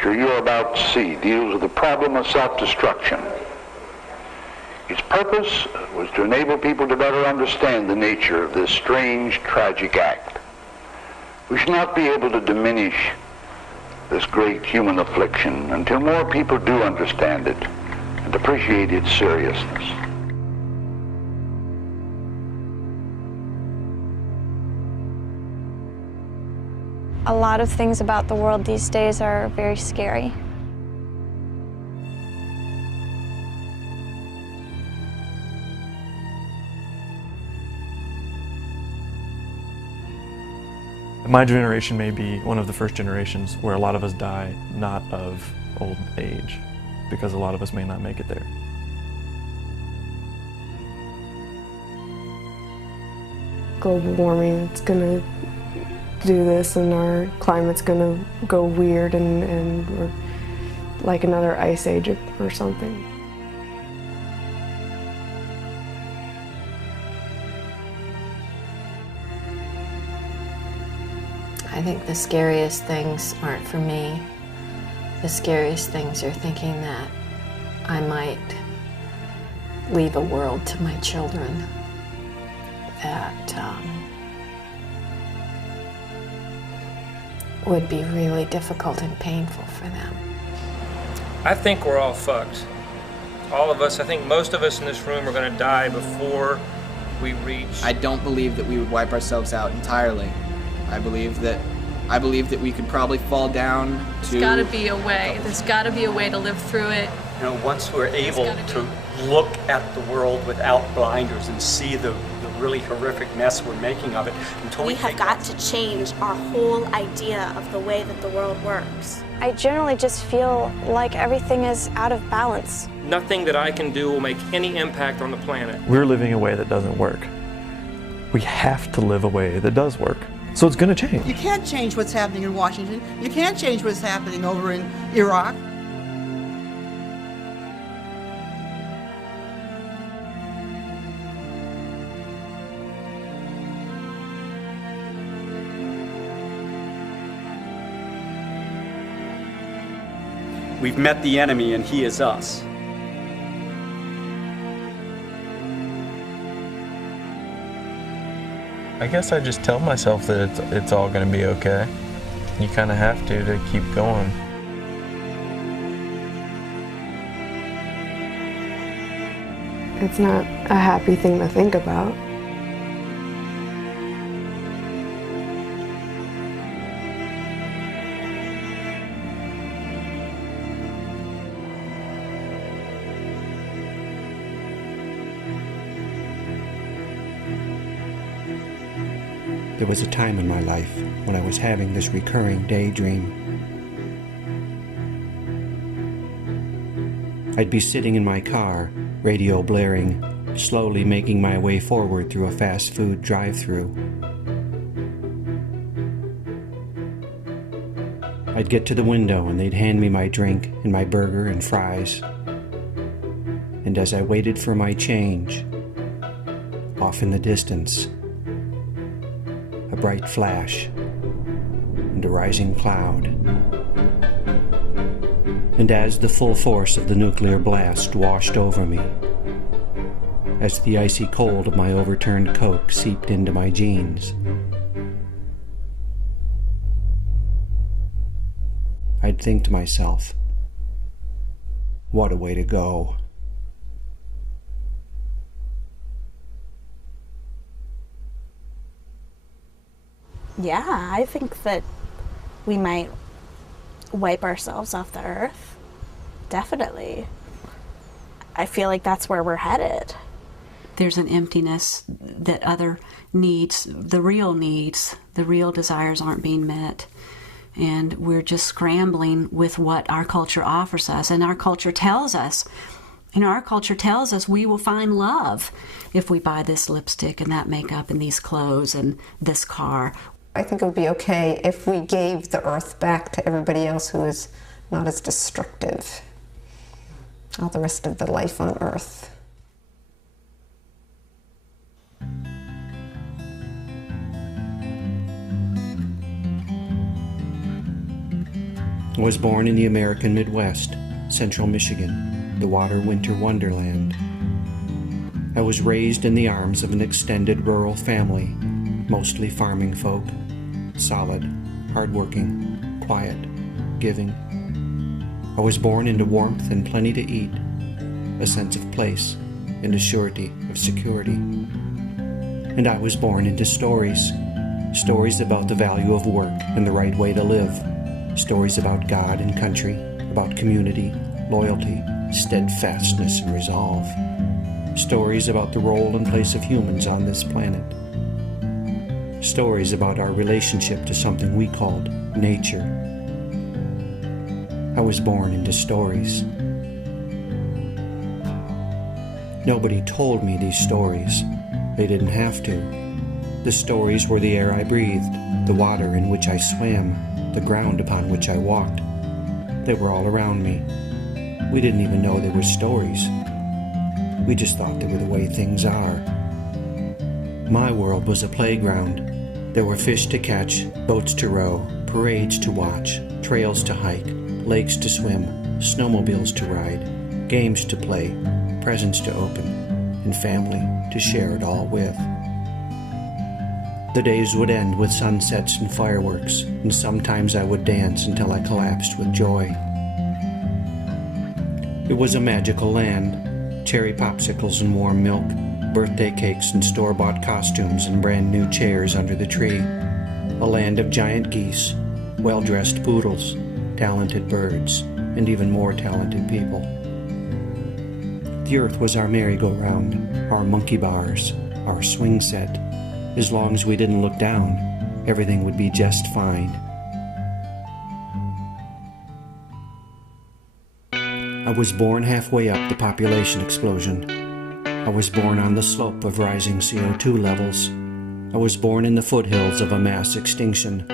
picture you're about to see deals with the problem of self-destruction. Its purpose was to enable people to better understand the nature of this strange, tragic act. We should not be able to diminish this great human affliction until more people do understand it and appreciate its seriousness. A lot of things about the world these days are very scary. My generation may be one of the first generations where a lot of us die not of old age, because a lot of us may not make it there. Global warming, it's going to do this, and our climate's going to go weird, and we're like another ice age or something. I think the scariest things aren't for me. The scariest things are thinking that I might leave a world to my children that would be really difficult and painful for them. I think we're all fucked. All of us, I think most of us in this room are going to die before we reach. I don't believe that we would wipe ourselves out entirely. I believe that we could probably fall down to... There's gotta be a way. There's gotta be a way to live through it. You know, once we're able to look at the world without blinders and see the really horrific mess we're making of it, until we have got to change our whole idea of the way that the world works. I generally just feel like everything is out of balance. Nothing that I can do will make any impact on the planet. We're living a way that doesn't work. We have to live a way that does work. So it's going to change. You can't change what's happening in Washington. You can't change what's happening over in Iraq. We've met the enemy and he is us. I guess I just tell myself that it's all going to be okay. You kind of have to keep going. It's not a happy thing to think about. There was a time in my life when I was having this recurring daydream. I'd be sitting in my car, radio blaring, slowly making my way forward through a fast food drive-thru. I'd get to the window and they'd hand me my drink and my burger and fries. And as I waited for my change, off in the distance, a bright flash and a rising cloud. And as the full force of the nuclear blast washed over me, as the icy cold of my overturned Coke seeped into my jeans, I'd think to myself, what a way to go. Yeah, I think that we might wipe ourselves off the earth. Definitely. I feel like that's where we're headed. There's an emptiness that other needs, the real desires aren't being met. And we're just scrambling with what our culture offers us. And our culture tells us, we will find love if we buy this lipstick and that makeup and these clothes and this car. I think it would be okay if we gave the earth back to everybody else who is not as destructive. All the rest of the life on earth. I was born in the American Midwest, central Michigan, the water winter wonderland. I was raised in the arms of an extended rural family, mostly farming folk, solid, hardworking, quiet, giving. I was born into warmth and plenty to eat, a sense of place and a surety of security. And I was born into stories, stories about the value of work and the right way to live, stories about God and country, about community, loyalty, steadfastness, and resolve. Stories about the role and place of humans on this planet. Stories about our relationship to something we called nature. I was born into stories. Nobody told me these stories. They didn't have to. The stories were the air I breathed, the water in which I swam, the ground upon which I walked. They were all around me. We didn't even know they were stories. We just thought they were the way things are. My world was a playground. There were fish to catch, boats to row, parades to watch, trails to hike, lakes to swim, snowmobiles to ride, games to play, presents to open, and family to share it all with. The days would end with sunsets and fireworks, and sometimes I would dance until I collapsed with joy. It was a magical land. Cherry popsicles and warm milk, birthday cakes and store-bought costumes and brand new chairs under the tree. A land of giant geese, well-dressed poodles, talented birds, and even more talented people. The earth was our merry-go-round, our monkey bars, our swing set. As long as we didn't look down, everything would be just fine. I was born halfway up the population explosion. I was born on the slope of rising CO2 levels. I was born in the foothills of a mass extinction.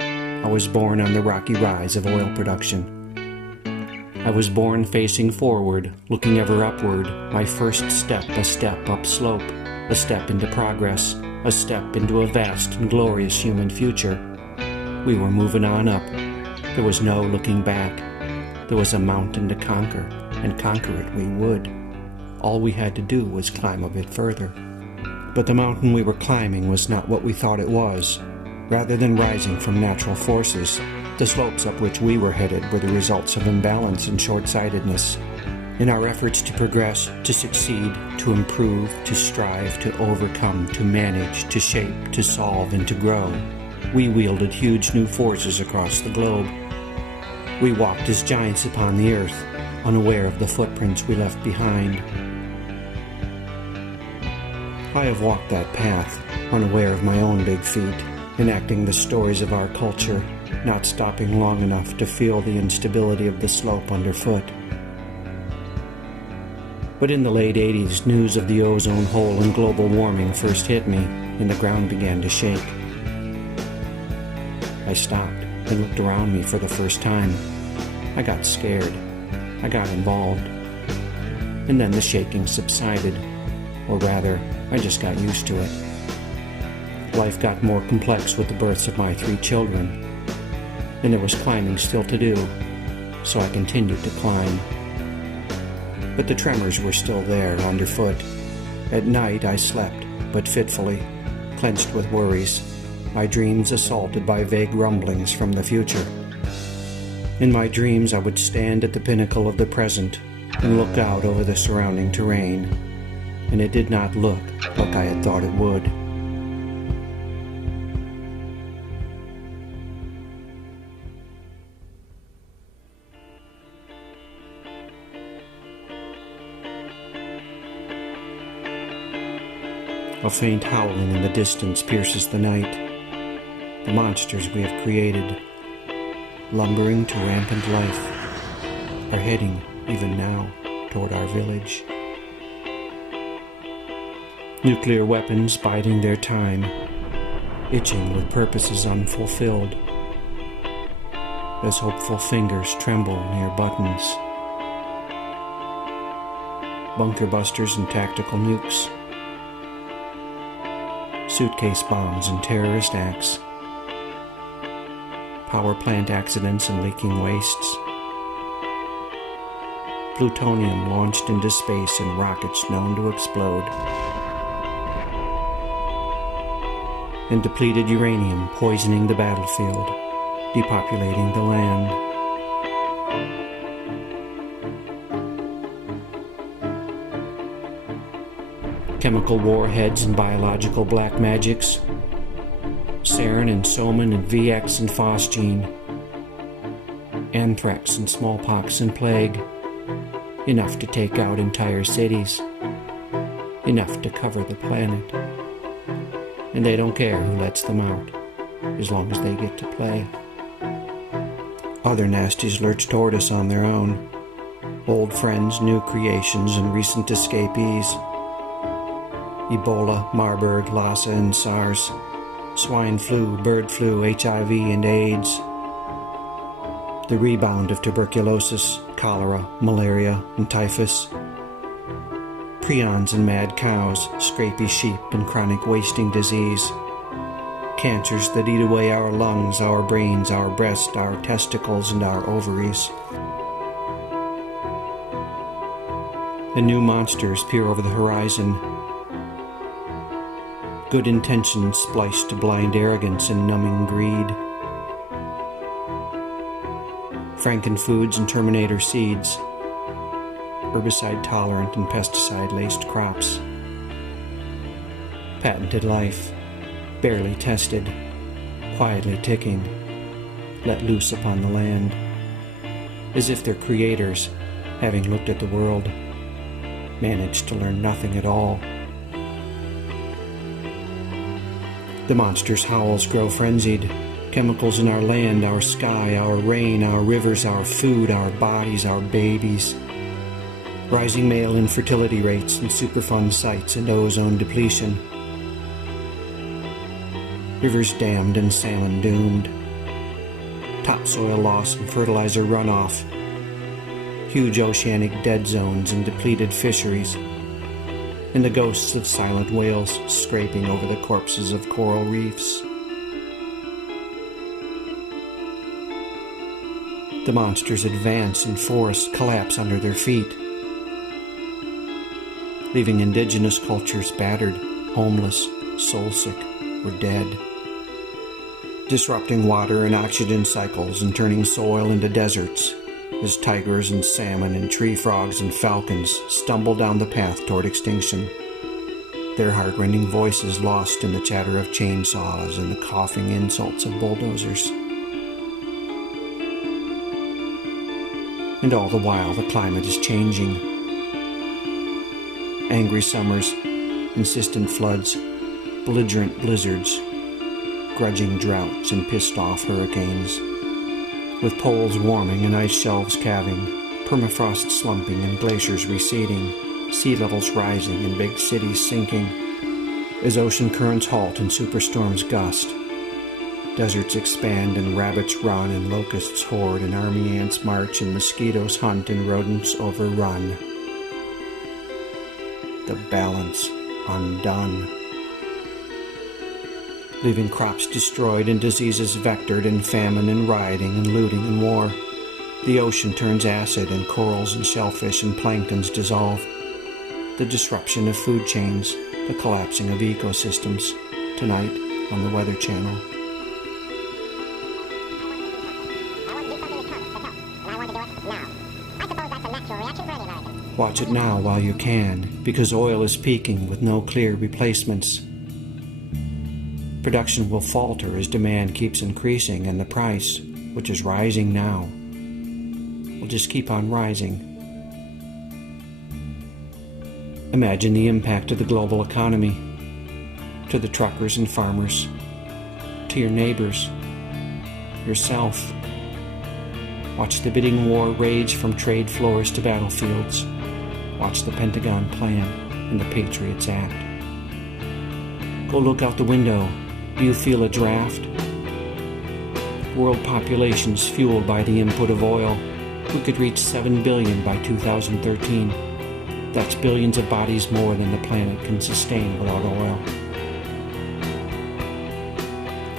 I was born on the rocky rise of oil production. I was born facing forward, looking ever upward, my first step a step up slope, a step into progress, a step into a vast and glorious human future. We were moving on up. There was no looking back. There was a mountain to conquer, and conquer it we would. All we had to do was climb a bit further. But the mountain we were climbing was not what we thought it was. Rather than rising from natural forces, the slopes up which we were headed were the results of imbalance and short-sightedness. In our efforts to progress, to succeed, to improve, to strive, to overcome, to manage, to shape, to solve, and to grow, we wielded huge new forces across the globe. We walked as giants upon the earth, unaware of the footprints we left behind. I have walked that path, unaware of my own big feet, enacting the stories of our culture, not stopping long enough to feel the instability of the slope underfoot. But in the late 80s, news of the ozone hole and global warming first hit me, and the ground began to shake. I stopped and looked around me for the first time. I got scared. I got involved. And then the shaking subsided. Or rather, I just got used to it. Life got more complex with the births of my 3 children. And there was climbing still to do, so I continued to climb. But the tremors were still there underfoot. At night I slept, but fitfully, clenched with worries, my dreams assaulted by vague rumblings from the future. In my dreams I would stand at the pinnacle of the present and look out over the surrounding terrain, and it did not look like I had thought it would. A faint howling in the distance pierces the night. The monsters we have created, lumbering to rampant life, are heading, even now, toward our village. Nuclear weapons biding their time, itching with purposes unfulfilled, as hopeful fingers tremble near buttons. Bunker busters and tactical nukes, suitcase bombs and terrorist acts, power plant accidents and leaking wastes. Plutonium launched into space in rockets known to explode. And depleted uranium poisoning the battlefield, depopulating the land. Chemical warheads and biological black magics, sarin and soman and VX and phosgene, anthrax and smallpox and plague, enough to take out entire cities, enough to cover the planet. And they don't care who lets them out, as long as they get to play. Other nasties lurch toward us on their own. Old friends, new creations, and recent escapees. Ebola, Marburg, Lassa, and SARS. Swine flu, bird flu, HIV, and AIDS. The rebound of tuberculosis, cholera, malaria, and typhus. Prions and mad cows, scrapey sheep, and chronic wasting disease. Cancers that eat away our lungs, our brains, our breast, our testicles, and our ovaries. The new monsters peer over the horizon. Good intentions spliced to blind arrogance and numbing greed. Frankenfoods and Terminator seeds. Herbicide-tolerant and pesticide-laced crops. Patented life, barely tested, quietly ticking, let loose upon the land, as if their creators, having looked at the world, managed to learn nothing at all. The monster's howls grow frenzied. Chemicals in our land, our sky, our rain, our rivers, our food, our bodies, our babies. Rising male infertility rates and Superfund sites and ozone depletion. Rivers dammed and salmon doomed. Topsoil loss and fertilizer runoff. Huge oceanic dead zones and depleted fisheries. And the ghosts of silent whales scraping over the corpses of coral reefs. The monsters advance and forests collapse under their feet, leaving indigenous cultures battered, homeless, soul-sick, or dead. Disrupting water and oxygen cycles and turning soil into deserts as tigers and salmon and tree frogs and falcons stumble down the path toward extinction, their heart-rending voices lost in the chatter of chainsaws and the coughing insults of bulldozers. And all the while the climate is changing. Angry summers, insistent floods, belligerent blizzards, grudging droughts and pissed-off hurricanes. With poles warming and ice shelves calving, permafrost slumping and glaciers receding, sea levels rising and big cities sinking. As ocean currents halt and superstorms gust, deserts expand and rabbits run and locusts hoard and army ants march and mosquitoes hunt and rodents overrun. The balance undone. Leaving crops destroyed and diseases vectored and famine and rioting and looting and war. The ocean turns acid and corals and shellfish and planktons dissolve. The disruption of food chains, the collapsing of ecosystems. Tonight on the Weather Channel. Watch it now while you can, because oil is peaking with no clear replacements. Production will falter as demand keeps increasing, and the price, which is rising now, will just keep on rising. Imagine the impact of the global economy, to the truckers and farmers, to your neighbors, yourself. Watch the bidding war rage from trade floors to battlefields. Watch the Pentagon plan and the Patriots Act. Go look out the window. Do you feel a draft? World populations fueled by the input of oil. We could reach 7 billion by 2013. That's billions of bodies more than the planet can sustain without oil.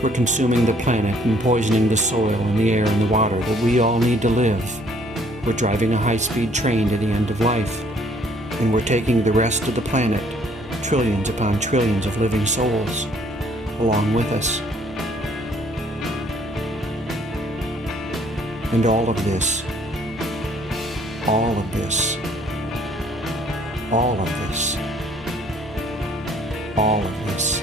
We're consuming the planet and poisoning the soil and the air and the water that we all need to live. We're driving a high-speed train to the end of life, and we're taking the rest of the planet, trillions upon trillions of living souls, along with us. And all of this, all of this, all of this, all of this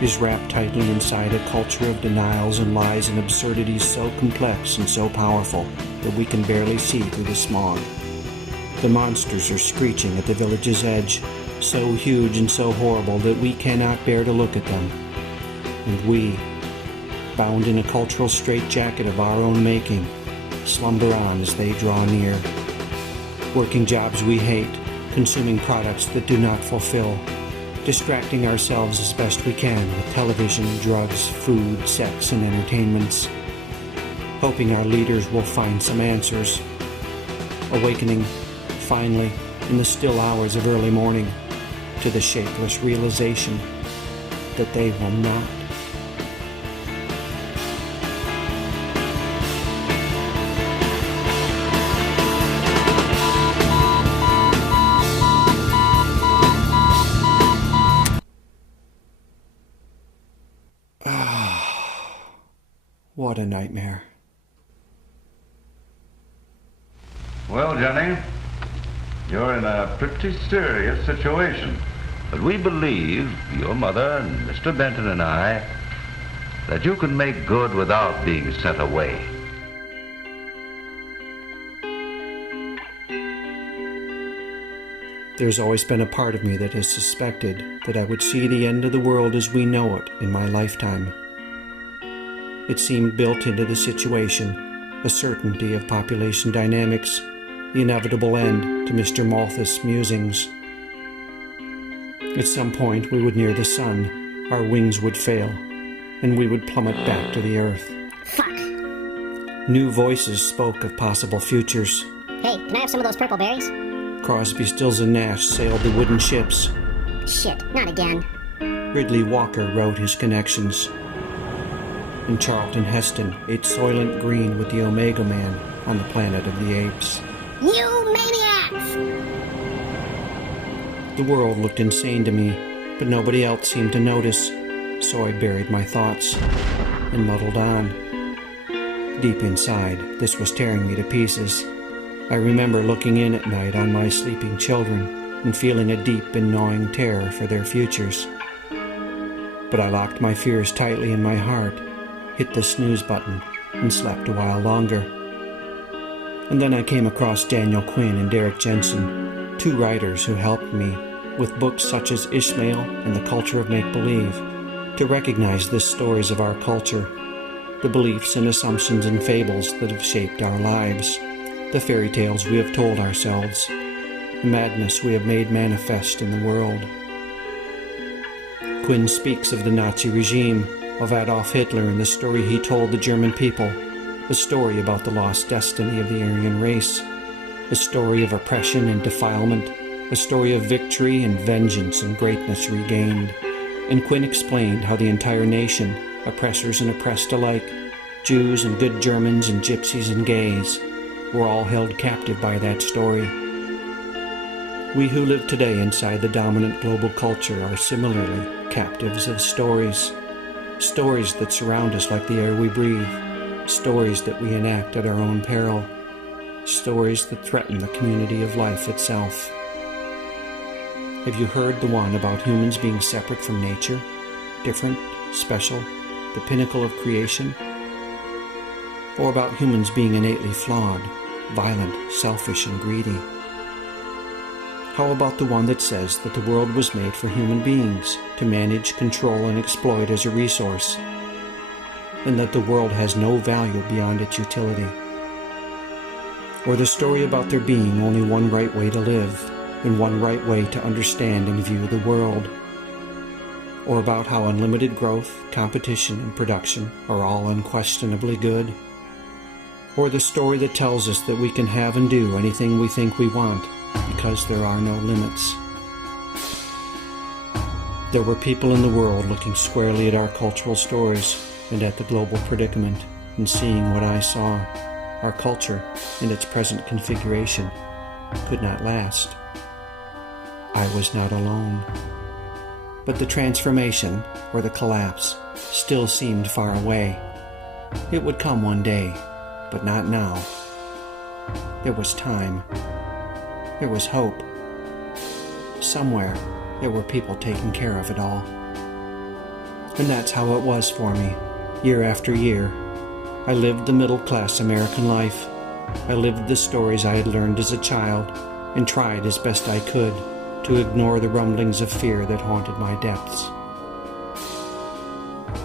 is wrapped tightly inside a culture of denials and lies and absurdities so complex and so powerful that we can barely see through the smog. The monsters are screeching at the village's edge, so huge and so horrible that we cannot bear to look at them. And we, bound in a cultural straitjacket of our own making, slumber on as they draw near. Working jobs we hate, consuming products that do not fulfill, distracting ourselves as best we can with television, drugs, food, sex, and entertainments, hoping our leaders will find some answers, awakening, finally, in the still hours of early morning, to the shapeless realization that they will not. What a nightmare. Well, Jenny, you're in a pretty serious situation. But we believe, your mother and Mr. Benton and I, that you can make good without being sent away. There's always been a part of me that has suspected that I would see the end of the world as we know it in my lifetime. It seemed built into the situation, a certainty of population dynamics, the inevitable end to Mr. Malthus' musings. At some point we would near the sun, our wings would fail, and we would plummet back to the earth. Fuck! New voices spoke of possible futures. Hey, can I have some of those purple berries? Crosby, Stills, and Nash sailed the wooden ships. Shit, not again. Ridley Walker wrote his connections. And Charlton Heston ate Soylent Green with the Omega Man on the Planet of the Apes. You maniacs! The world looked insane to me, but nobody else seemed to notice, so I buried my thoughts and muddled on. Deep inside, this was tearing me to pieces. I remember looking in at night on my sleeping children and feeling a deep and gnawing terror for their futures. But I locked my fears tightly in my heart, hit the snooze button, and slept a while longer. And then I came across Daniel Quinn and Derek Jensen, two writers who helped me, with books such as Ishmael and The Culture of Make-Believe, to recognize the stories of our culture, the beliefs and assumptions and fables that have shaped our lives, the fairy tales we have told ourselves, the madness we have made manifest in the world. Quinn speaks of the Nazi regime, of Adolf Hitler and the story he told the German people, a story about the lost destiny of the Aryan race, a story of oppression and defilement, a story of victory and vengeance and greatness regained. And Quinn explained how the entire nation, oppressors and oppressed alike, Jews and good Germans and gypsies and gays, were all held captive by that story. We who live today inside the dominant global culture are similarly captives of stories. Stories that surround us like the air we breathe. Stories that we enact at our own peril. Stories that threaten the community of life itself. Have you heard the one about humans being separate from nature? Different, special, the pinnacle of creation? Or about humans being innately flawed, violent, selfish, and greedy? How about the one that says that the world was made for human beings to manage, control, and exploit as a resource, and that the world has no value beyond its utility? Or the story about there being only one right way to live, and one right way to understand and view the world? Or about how unlimited growth, competition, and production are all unquestionably good? Or the story that tells us that we can have and do anything we think we want, because there are no limits. There were people in the world looking squarely at our cultural stories and at the global predicament and seeing what I saw. Our culture, in its present configuration, could not last. I was not alone. But the transformation, or the collapse, still seemed far away. It would come one day, but not now. There was time. There was hope. Somewhere, there were people taking care of it all. And that's how it was for me, year after year. I lived the middle-class American life. I lived the stories I had learned as a child and tried as best I could to ignore the rumblings of fear that haunted my depths.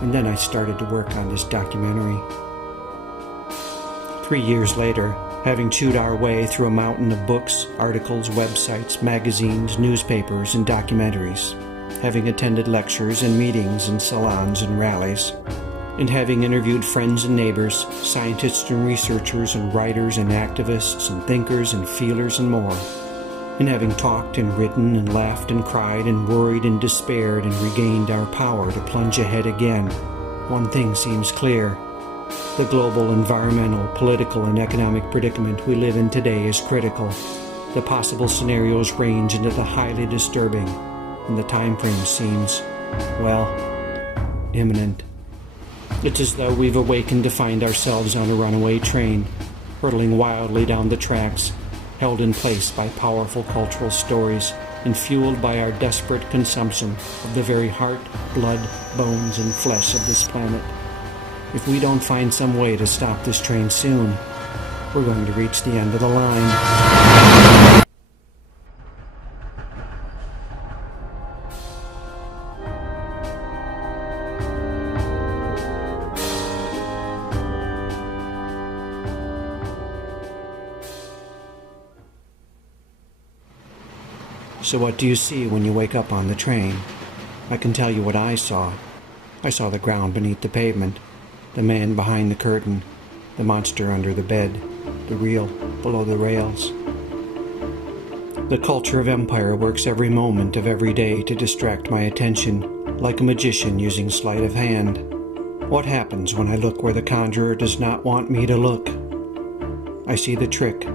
And then I started to work on this documentary. 3 years later, having chewed our way through a mountain of books, articles, websites, magazines, newspapers, and documentaries, having attended lectures and meetings and salons and rallies, and having interviewed friends and neighbors, scientists and researchers and writers and activists and thinkers and feelers and more, and having talked and written and laughed and cried and worried and despaired and regained our power to plunge ahead again, one thing seems clear. The global environmental, political, and economic predicament we live in today is critical. The possible scenarios range into the highly disturbing, and the time frame seems, well, imminent. It's as though we've awakened to find ourselves on a runaway train, hurtling wildly down the tracks, held in place by powerful cultural stories and fueled by our desperate consumption of the very heart, blood, bones, and flesh of this planet. If we don't find some way to stop this train soon, we're going to reach the end of the line. So what do you see when you wake up on the train? I can tell you what I saw. I saw the ground beneath the pavement, the man behind the curtain, the monster under the bed, the real below the rails. The culture of empire works every moment of every day to distract my attention, like a magician using sleight of hand. What happens when I look where the conjurer does not want me to look? I see the trick.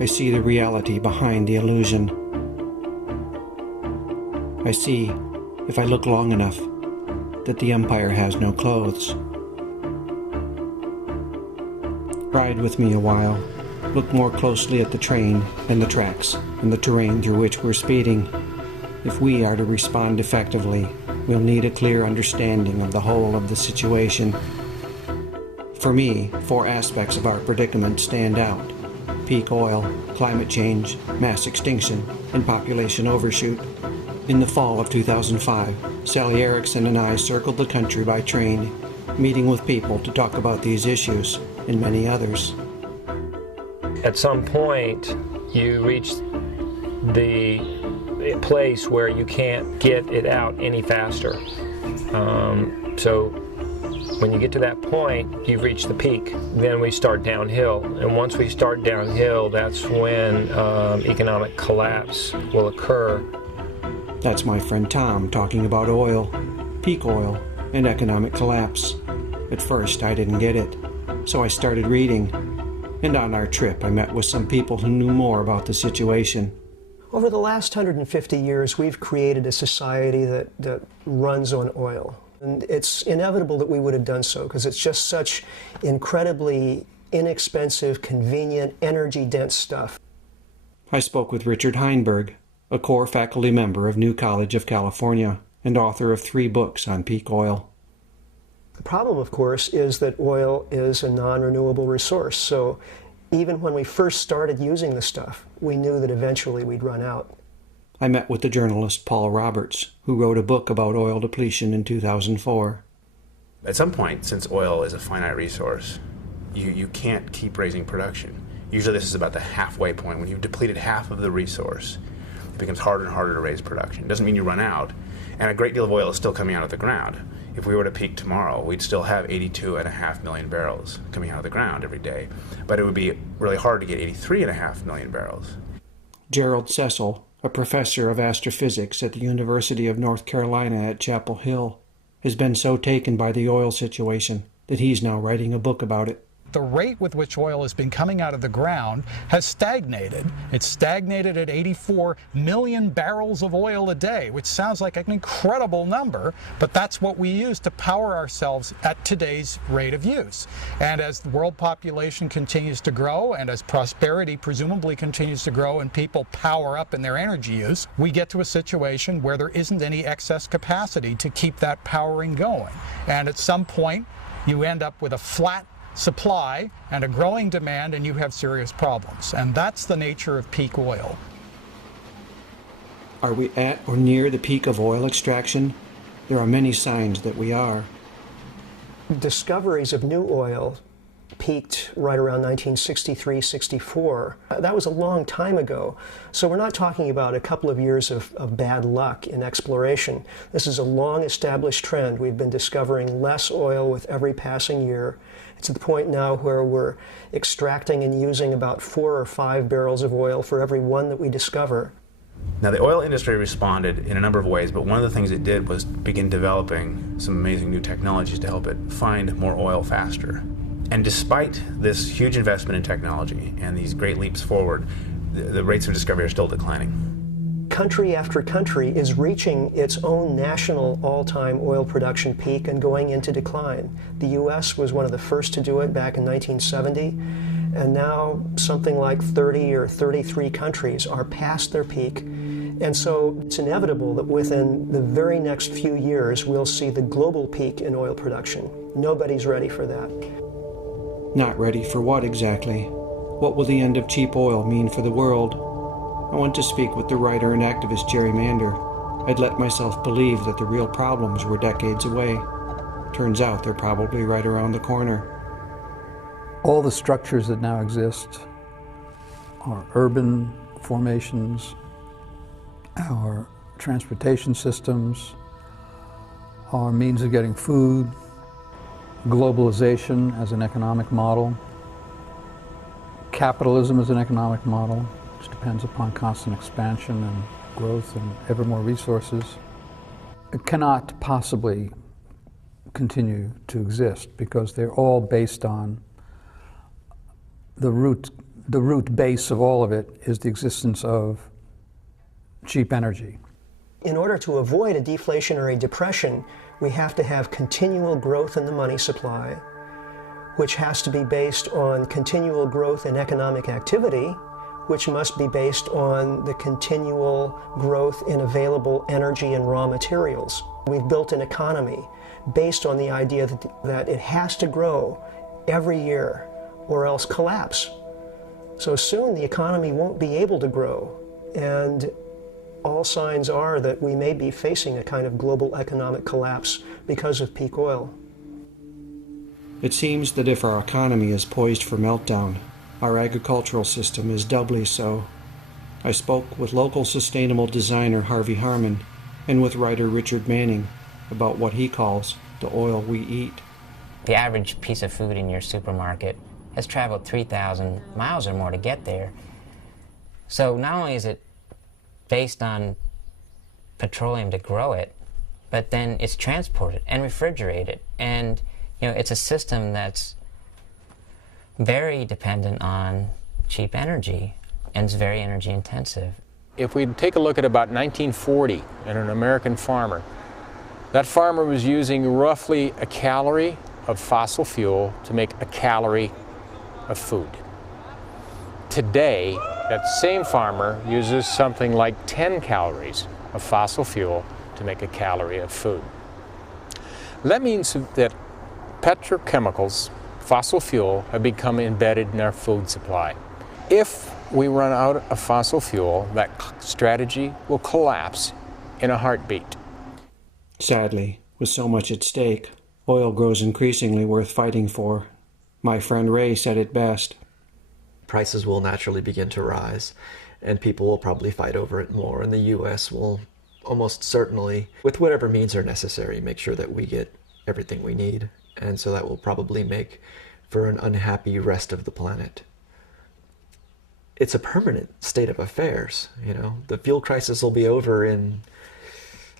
I see the reality behind the illusion. I see, if I look long enough, that the empire has no clothes. Ride with me a while. Look more closely at the train and the tracks and the terrain through which we're speeding. If we are to respond effectively, we'll need a clear understanding of the whole of the situation. For me, 4 aspects of our predicament stand out: peak oil, climate change, mass extinction, and population overshoot. In the fall of 2005, Sally Erickson and I circled the country by train, meeting with people to talk about these issues and many others. At some point, you reach the place where you can't get it out any faster. So when you get to that point, you've reached the peak. Then we start downhill. And once we start downhill, that's when economic collapse will occur. That's my friend Tom talking about oil, peak oil, and economic collapse. At first, I didn't get it, so I started reading. And on our trip, I met with some people who knew more about the situation. Over the last 150 years, we've created a society that runs on oil. And it's inevitable that we would have done so, because it's just such incredibly inexpensive, convenient, energy-dense stuff. I spoke with Richard Heinberg, a core faculty member of New College of California and author of 3 books on peak oil. The problem, of course, is that oil is a non-renewable resource. So even when we first started using the stuff, we knew that eventually we'd run out. I met with the journalist Paul Roberts, who wrote a book about oil depletion in 2004. At some point, since oil is a finite resource, you can't keep raising production. Usually this is about the halfway point. When you've depleted half of the resource, it becomes harder and harder to raise production. It doesn't mean you run out, and a great deal of oil is still coming out of the ground. If we were to peak tomorrow, we'd still have 82.5 million barrels coming out of the ground every day, but it would be really hard to get 83.5 million barrels. Gerald Cecil, a professor of astrophysics at the University of North Carolina at Chapel Hill, has been so taken by the oil situation that he's now writing a book about it. The rate with which oil has been coming out of the ground has stagnated. It's stagnated at 84 million barrels of oil a day, which sounds like an incredible number, but that's what we use to power ourselves at today's rate of use. And as the world population continues to grow, and as prosperity presumably continues to grow and people power up in their energy use, we get to a situation where there isn't any excess capacity to keep that powering going. And at some point, you end up with a flat supply and a growing demand, and you have serious problems. And that's the nature of peak oil. Are we at or near the peak of oil extraction? There are many signs that we are. Discoveries of new oil peaked right around 1963-64. That was a long time ago. So we're not talking about a couple of years of bad luck in exploration. This is a long-established trend. We've been discovering less oil with every passing year. It's at the point now where we're extracting and using about 4 or 5 barrels of oil for every one that we discover. Now, the oil industry responded in a number of ways, but one of the things it did was begin developing some amazing new technologies to help it find more oil faster. And despite this huge investment in technology and these great leaps forward, the rates of discovery are still declining. Country after country is reaching its own national all-time oil production peak and going into decline. The U.S. was one of the first to do it back in 1970, and now something like 30 or 33 countries are past their peak. And so it's inevitable that within the very next few years we'll see the global peak in oil production. Nobody's ready for that. Not ready for what exactly? What will the end of cheap oil mean for the world? I want to speak with the writer and activist Jerry Mander. I'd let myself believe that the real problems were decades away. Turns out they're probably right around the corner. All the structures that now exist, our urban formations, our transportation systems, our means of getting food, globalization as an economic model, capitalism as an economic model, which depends upon constant expansion and growth and ever more resources. It cannot possibly continue to exist because they're all based on the root base of all of it is the existence of cheap energy. In order to avoid a deflationary depression, we have to have continual growth in the money supply, which has to be based on continual growth in economic activity, which must be based on the continual growth in available energy and raw materials. We've built an economy based on the idea that it has to grow every year or else collapse. So soon the economy won't be able to grow, and all signs are that we may be facing a kind of global economic collapse because of peak oil. It seems that if our economy is poised for meltdown, our agricultural system is doubly so. I spoke with local sustainable designer Harvey Harmon and with writer Richard Manning about what he calls the oil we eat. The average piece of food in your supermarket has traveled 3,000 miles or more to get there. So not only is it based on petroleum to grow it, but then it's transported and refrigerated. And it's a system that's very dependent on cheap energy and it's very energy intensive. If we take a look at about 1940 and an American farmer, that farmer was using roughly a calorie of fossil fuel to make a calorie of food. Today, that same farmer uses something like 10 calories of fossil fuel to make a calorie of food. That means that petrochemicals, fossil fuel, have become embedded in our food supply. If we run out of fossil fuel, that strategy will collapse in a heartbeat. Sadly, with so much at stake, oil grows increasingly worth fighting for. My friend Ray said it best. Prices will naturally begin to rise, and people will probably fight over it more, and the U.S. will almost certainly, with whatever means are necessary, make sure that we get everything we need. And so that will probably make for an unhappy rest of the planet. it's a permanent state of affairs. You know, the fuel crisis will be over in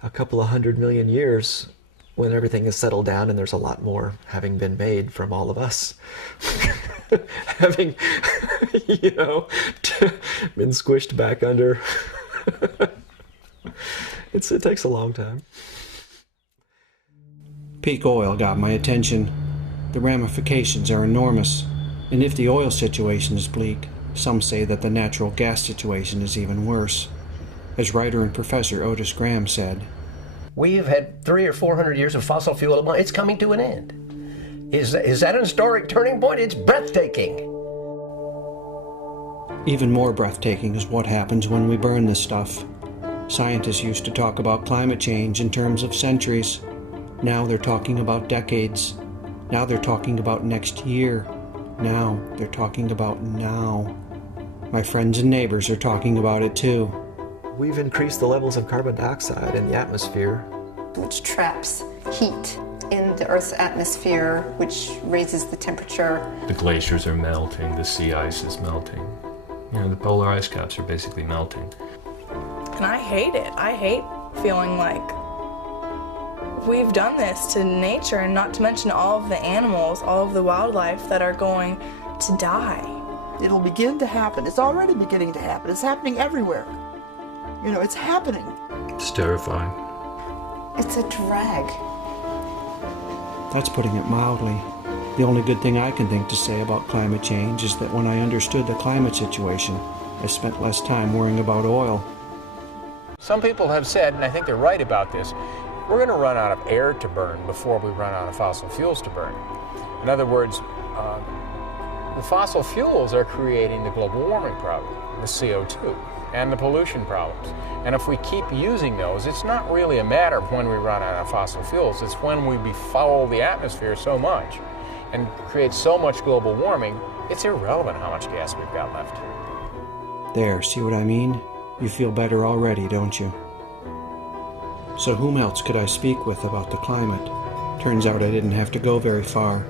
a couple of 100 million years when everything is settled down and there's a lot more having been made from all of us. Having, you know, been squished back under. It takes a long time. Peak oil got my attention. The ramifications are enormous. And if the oil situation is bleak, some say that the natural gas situation is even worse. As writer and professor Otis Graham said, "We've had 300 or 400 years of fossil fuel. It's coming to an end. Is that an historic turning point? It's breathtaking." Even more breathtaking is what happens when we burn this stuff. Scientists used to talk about climate change in terms of centuries. Now they're talking about decades. Now they're talking about next year. Now they're talking about now. My friends and neighbors are talking about it too. We've increased the levels of carbon dioxide in the atmosphere, which traps heat in the Earth's atmosphere, which raises the temperature. The glaciers are melting, the sea ice is melting. You know, the polar ice caps are basically melting. And I hate it. I hate feeling like we've done this to nature, and not to mention all of the animals, all of the wildlife that are going to die. It'll begin to happen. It's already beginning to happen. It's happening everywhere. You know, it's happening. It's terrifying. It's a drag. That's putting it mildly. The only good thing I can think to say about climate change is that when I understood the climate situation, I spent less time worrying about oil. Some people have said, and I think they're right about this, we're going to run out of air to burn before we run out of fossil fuels to burn. In other words, the fossil fuels are creating the global warming problem, the CO2, and the pollution problems. And if we keep using those, it's not really a matter of when we run out of fossil fuels, it's when we befoul the atmosphere so much and create so much global warming, it's irrelevant how much gas we've got left. There, see what I mean? You feel better already, don't you? So whom else could I speak with about the climate? Turns out I didn't have to go very far.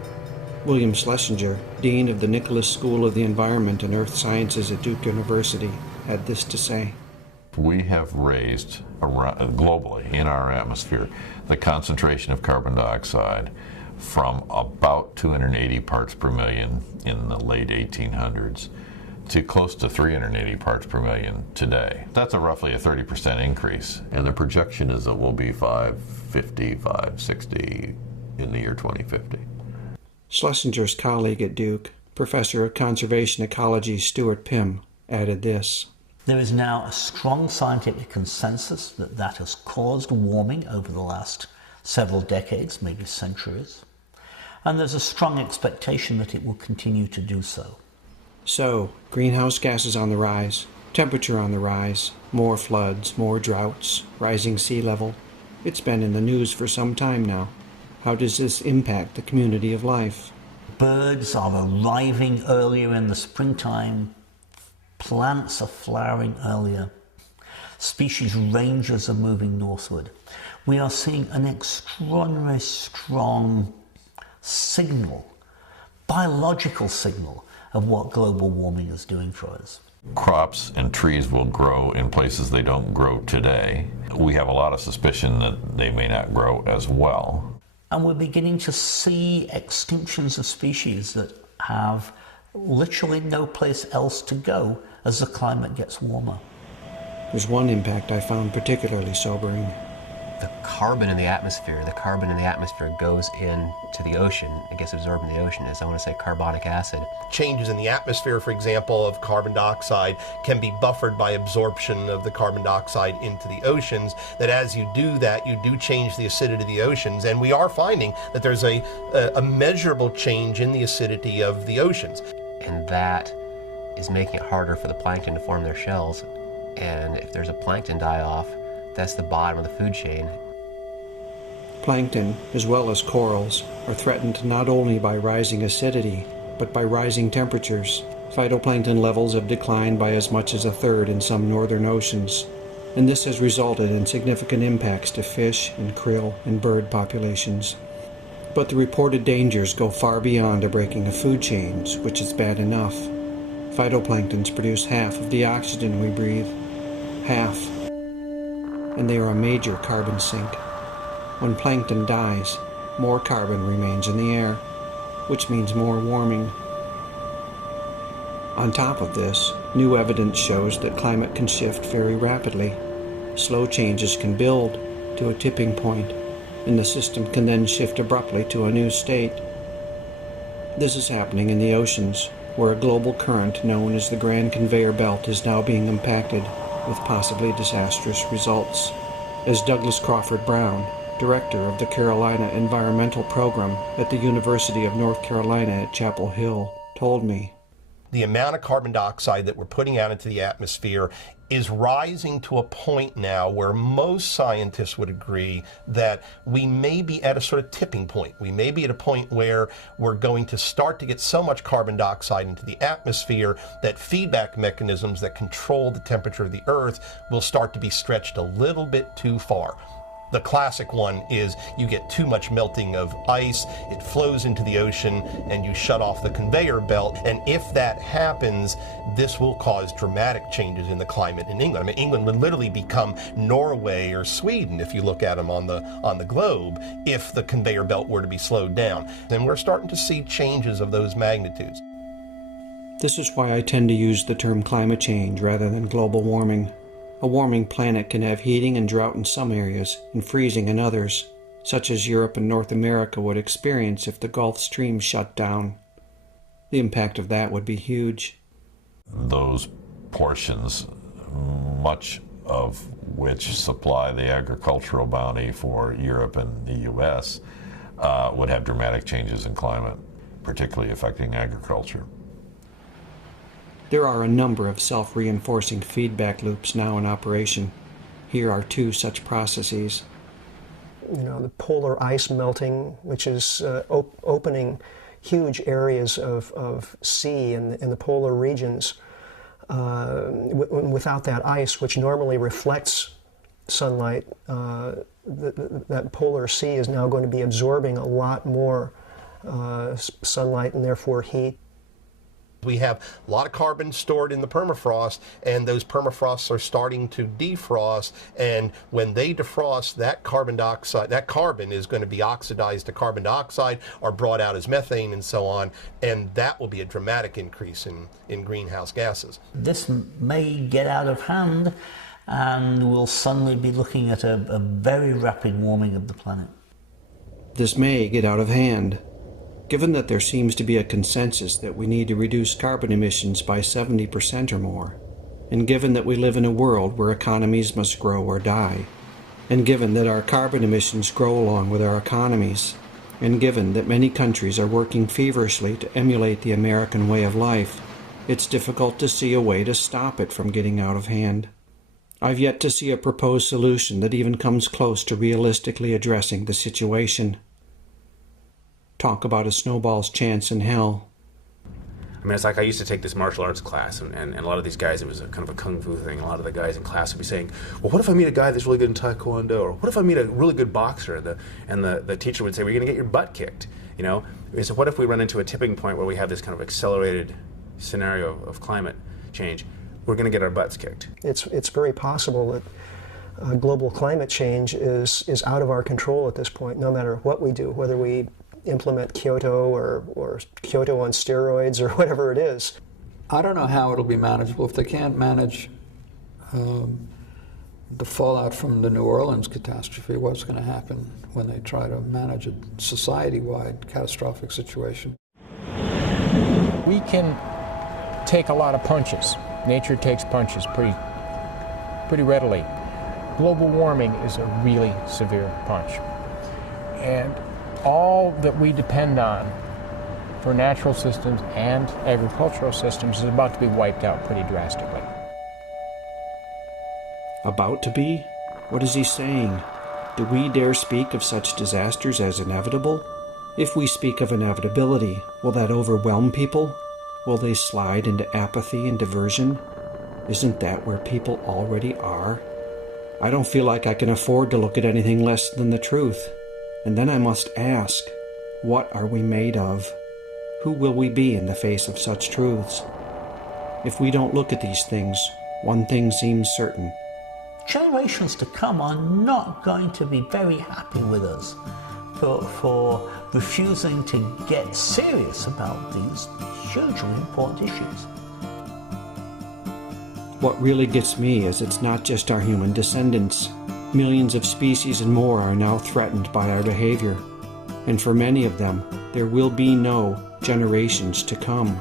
William Schlesinger, Dean of the Nicholas School of the Environment and Earth Sciences at Duke University, had this to say. We have raised globally in our atmosphere the concentration of carbon dioxide from about 280 parts per million in the late 1800s to close to 380 parts per million today. That's roughly a 30% increase, and the projection is that we'll be 550, 560 in the year 2050. Schlesinger's colleague at Duke, Professor of Conservation Ecology Stuart Pym, added this. There is now a strong scientific consensus that has caused warming over the last several decades, maybe centuries, and there's a strong expectation that it will continue to do so. So, greenhouse gases on the rise, temperature on the rise, more floods, more droughts, rising sea level. It's been in the news for some time now. How does this impact the community of life? Birds are arriving earlier in the springtime. Plants are flowering earlier. Species ranges are moving northward. We are seeing an extraordinarily strong signal, biological signal, of what global warming is doing for us. Crops and trees will grow in places they don't grow today. We have a lot of suspicion that they may not grow as well. And we're beginning to see extinctions of species that have literally no place else to go as the climate gets warmer. There's one impact I found particularly sobering. The carbon in the atmosphere goes into the ocean. It gets absorbed in the ocean as, I want to say, carbonic acid. Changes in the atmosphere, for example, of carbon dioxide can be buffered by absorption of the carbon dioxide into the oceans, that as you do that, you do change the acidity of the oceans. And we are finding that there's a measurable change in the acidity of the oceans. And that is making it harder for the plankton to form their shells. And if there's a plankton die-off, that's the bottom of the food chain. Plankton, as well as corals, are threatened not only by rising acidity, but by rising temperatures. Phytoplankton levels have declined by as much as a third in some northern oceans, and this has resulted in significant impacts to fish and krill and bird populations. But the reported dangers go far beyond a breaking of food chains, which is bad enough. Phytoplanktons produce half of the oxygen we breathe. Half. And they are a major carbon sink. When plankton dies, more carbon remains in the air, which means more warming. On top of this, new evidence shows that climate can shift very rapidly. Slow changes can build to a tipping point, and the system can then shift abruptly to a new state. This is happening in the oceans, where a global current known as the Grand Conveyor Belt is now being impacted with possibly disastrous results. As Douglas Crawford Brown, director of the Carolina Environmental Program at the University of North Carolina at Chapel Hill, told me, the amount of carbon dioxide that we're putting out into the atmosphere is rising to a point now where most scientists would agree that we may be at a sort of tipping point. We may be at a point where we're going to start to get so much carbon dioxide into the atmosphere that feedback mechanisms that control the temperature of the Earth will start to be stretched a little bit too far. The classic one is you get too much melting of ice, it flows into the ocean, and you shut off the conveyor belt. And if that happens, this will cause dramatic changes in the climate in England. I mean, England would literally become Norway or Sweden if you look at them on the globe if the conveyor belt were to be slowed down. And we're starting to see changes of those magnitudes. This is why I tend to use the term climate change rather than global warming. A warming planet can have heating and drought in some areas and freezing in others, such as Europe and North America would experience if the Gulf Stream shut down. The impact of that would be huge. Those portions, much of which supply the agricultural bounty for Europe and the U.S., would have dramatic changes in climate, particularly affecting agriculture. There are a number of self-reinforcing feedback loops now in operation. Here are two such processes. The polar ice melting, which is opening huge areas of sea in the polar regions. Without that ice, which normally reflects sunlight, that polar sea is now going to be absorbing a lot more sunlight and therefore heat. We have a lot of carbon stored in the permafrost, and those permafrosts are starting to defrost, and when they defrost, that carbon is going to be oxidized to carbon dioxide or brought out as methane and so on, and that will be a dramatic increase in greenhouse gases. This may get out of hand, and we'll suddenly be looking at a very rapid warming of the planet. This may get out of hand. Given that there seems to be a consensus that we need to reduce carbon emissions by 70% or more, and given that we live in a world where economies must grow or die, and given that our carbon emissions grow along with our economies, and given that many countries are working feverishly to emulate the American way of life, it's difficult to see a way to stop it from getting out of hand. I've yet to see a proposed solution that even comes close to realistically addressing the situation. Talk about a snowball's chance in hell. I mean, it's like I used to take this martial arts class, and a lot of these guys, it was a kind of a kung fu thing. A lot of the guys in class would be saying, well, what if I meet a guy that's really good in taekwondo? Or what if I meet a really good boxer? And the teacher would say, well, you're going to get your butt kicked. So what if we run into a tipping point where we have this kind of accelerated scenario of climate change? We're going to get our butts kicked. It's very possible that global climate change is out of our control at this point, no matter what we do, whether we implement Kyoto or Kyoto on steroids or whatever it is. I don't know how it'll be manageable. If they can't manage the fallout from the New Orleans catastrophe, what's going to happen when they try to manage a society-wide catastrophic situation? We can take a lot of punches. Nature takes punches pretty readily. Global warming is a really severe punch. And all that we depend on for natural systems and agricultural systems is about to be wiped out pretty drastically. About to be? What is he saying? Do we dare speak of such disasters as inevitable? If we speak of inevitability, will that overwhelm people? Will they slide into apathy and diversion? Isn't that where people already are? I don't feel like I can afford to look at anything less than the truth. And then I must ask, what are we made of? Who will we be in the face of such truths? If we don't look at these things, one thing seems certain. Generations to come are not going to be very happy with us for refusing to get serious about these hugely important issues. What really gets me is it's not just our human descendants. Millions of species and more are now threatened by our behavior. And for many of them, there will be no generations to come.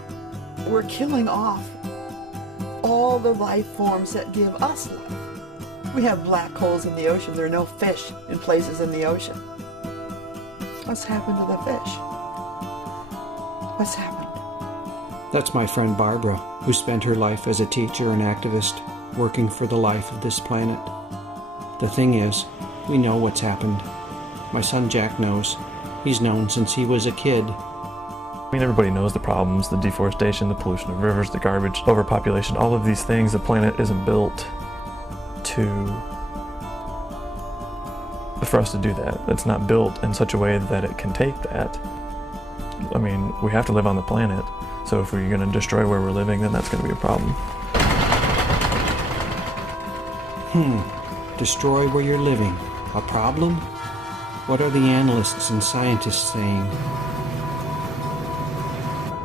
We're killing off all the life forms that give us life. We have black holes in the ocean. There are no fish in places in the ocean. What's happened to the fish? What's happened? That's my friend Barbara, who spent her life as a teacher and activist, working for the life of this planet. The thing is, we know what's happened. My son Jack knows. He's known since he was a kid. I mean, everybody knows the problems, the deforestation, the pollution of rivers, the garbage, overpopulation, all of these things. The planet isn't built for us to do that. It's not built in such a way that it can take that. I mean, we have to live on the planet, so if we're going to destroy where we're living, then that's going to be a problem. Destroy where you're living. A problem? What are the analysts and scientists saying?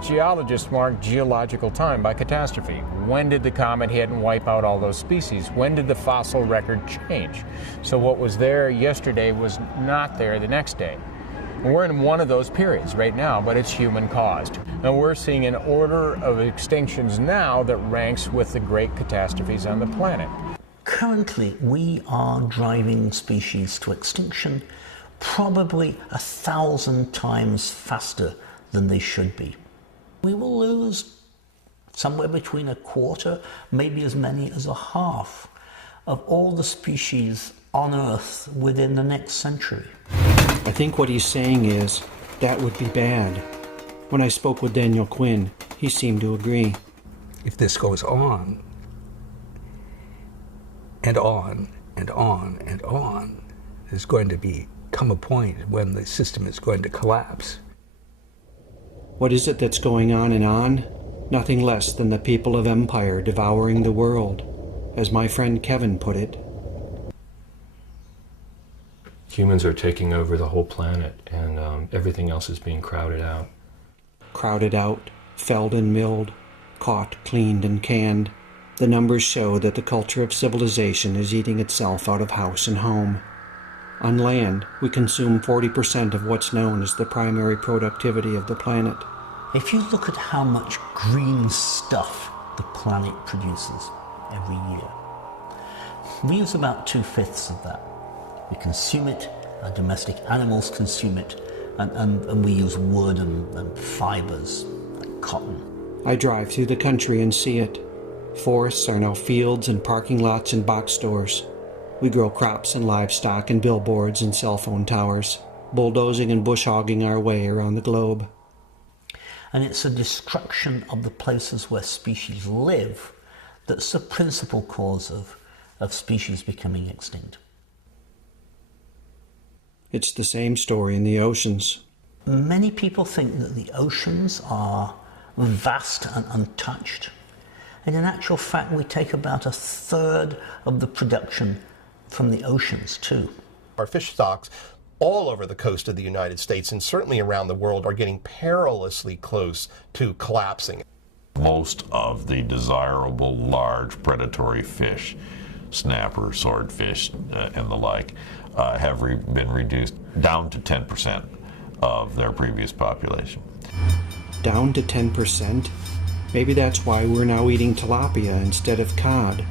Geologists mark geological time by catastrophe. When did the comet hit and wipe out all those species? When did the fossil record change? So what was there yesterday was not there the next day. And we're in one of those periods right now, but it's human caused. And we're seeing an order of extinctions now that ranks with the great catastrophes on the planet. Currently, we are driving species to extinction probably 1,000 times faster than they should be. We will lose somewhere between a quarter, maybe as many as a half of all the species on Earth within the next century. I think what he's saying is, that would be bad. When I spoke with Daniel Quinn, he seemed to agree. If this goes on, and on, and on, and on, there's going to come a point when the system is going to collapse. What is it that's going on and on? Nothing less than the people of empire devouring the world, as my friend Kevin put it. Humans are taking over the whole planet, and everything else is being crowded out. Crowded out, felled and milled, caught, cleaned, and canned. The numbers show that the culture of civilization is eating itself out of house and home. On land, we consume 40% of what's known as the primary productivity of the planet. If you look at how much green stuff the planet produces every year, we use about 2/5 of that. We consume it, our domestic animals consume it, and we use wood and fibers like cotton. I drive through the country and see it. Forests are now fields and parking lots and box stores. We grow crops and livestock and billboards and cell phone towers, bulldozing and bush hogging our way around the globe. And it's a destruction of the places where species live that's the principal cause of species becoming extinct. It's the same story in the oceans. Many people think that the oceans are vast and untouched. And in actual fact, we take about 1/3 of the production from the oceans too. Our fish stocks all over the coast of the United States and certainly around the world are getting perilously close to collapsing. Most of the desirable large predatory fish, snapper, swordfish, and the like, have been reduced down to 10% of their previous population. Down to 10%? Maybe that's why we're now eating tilapia instead of cod.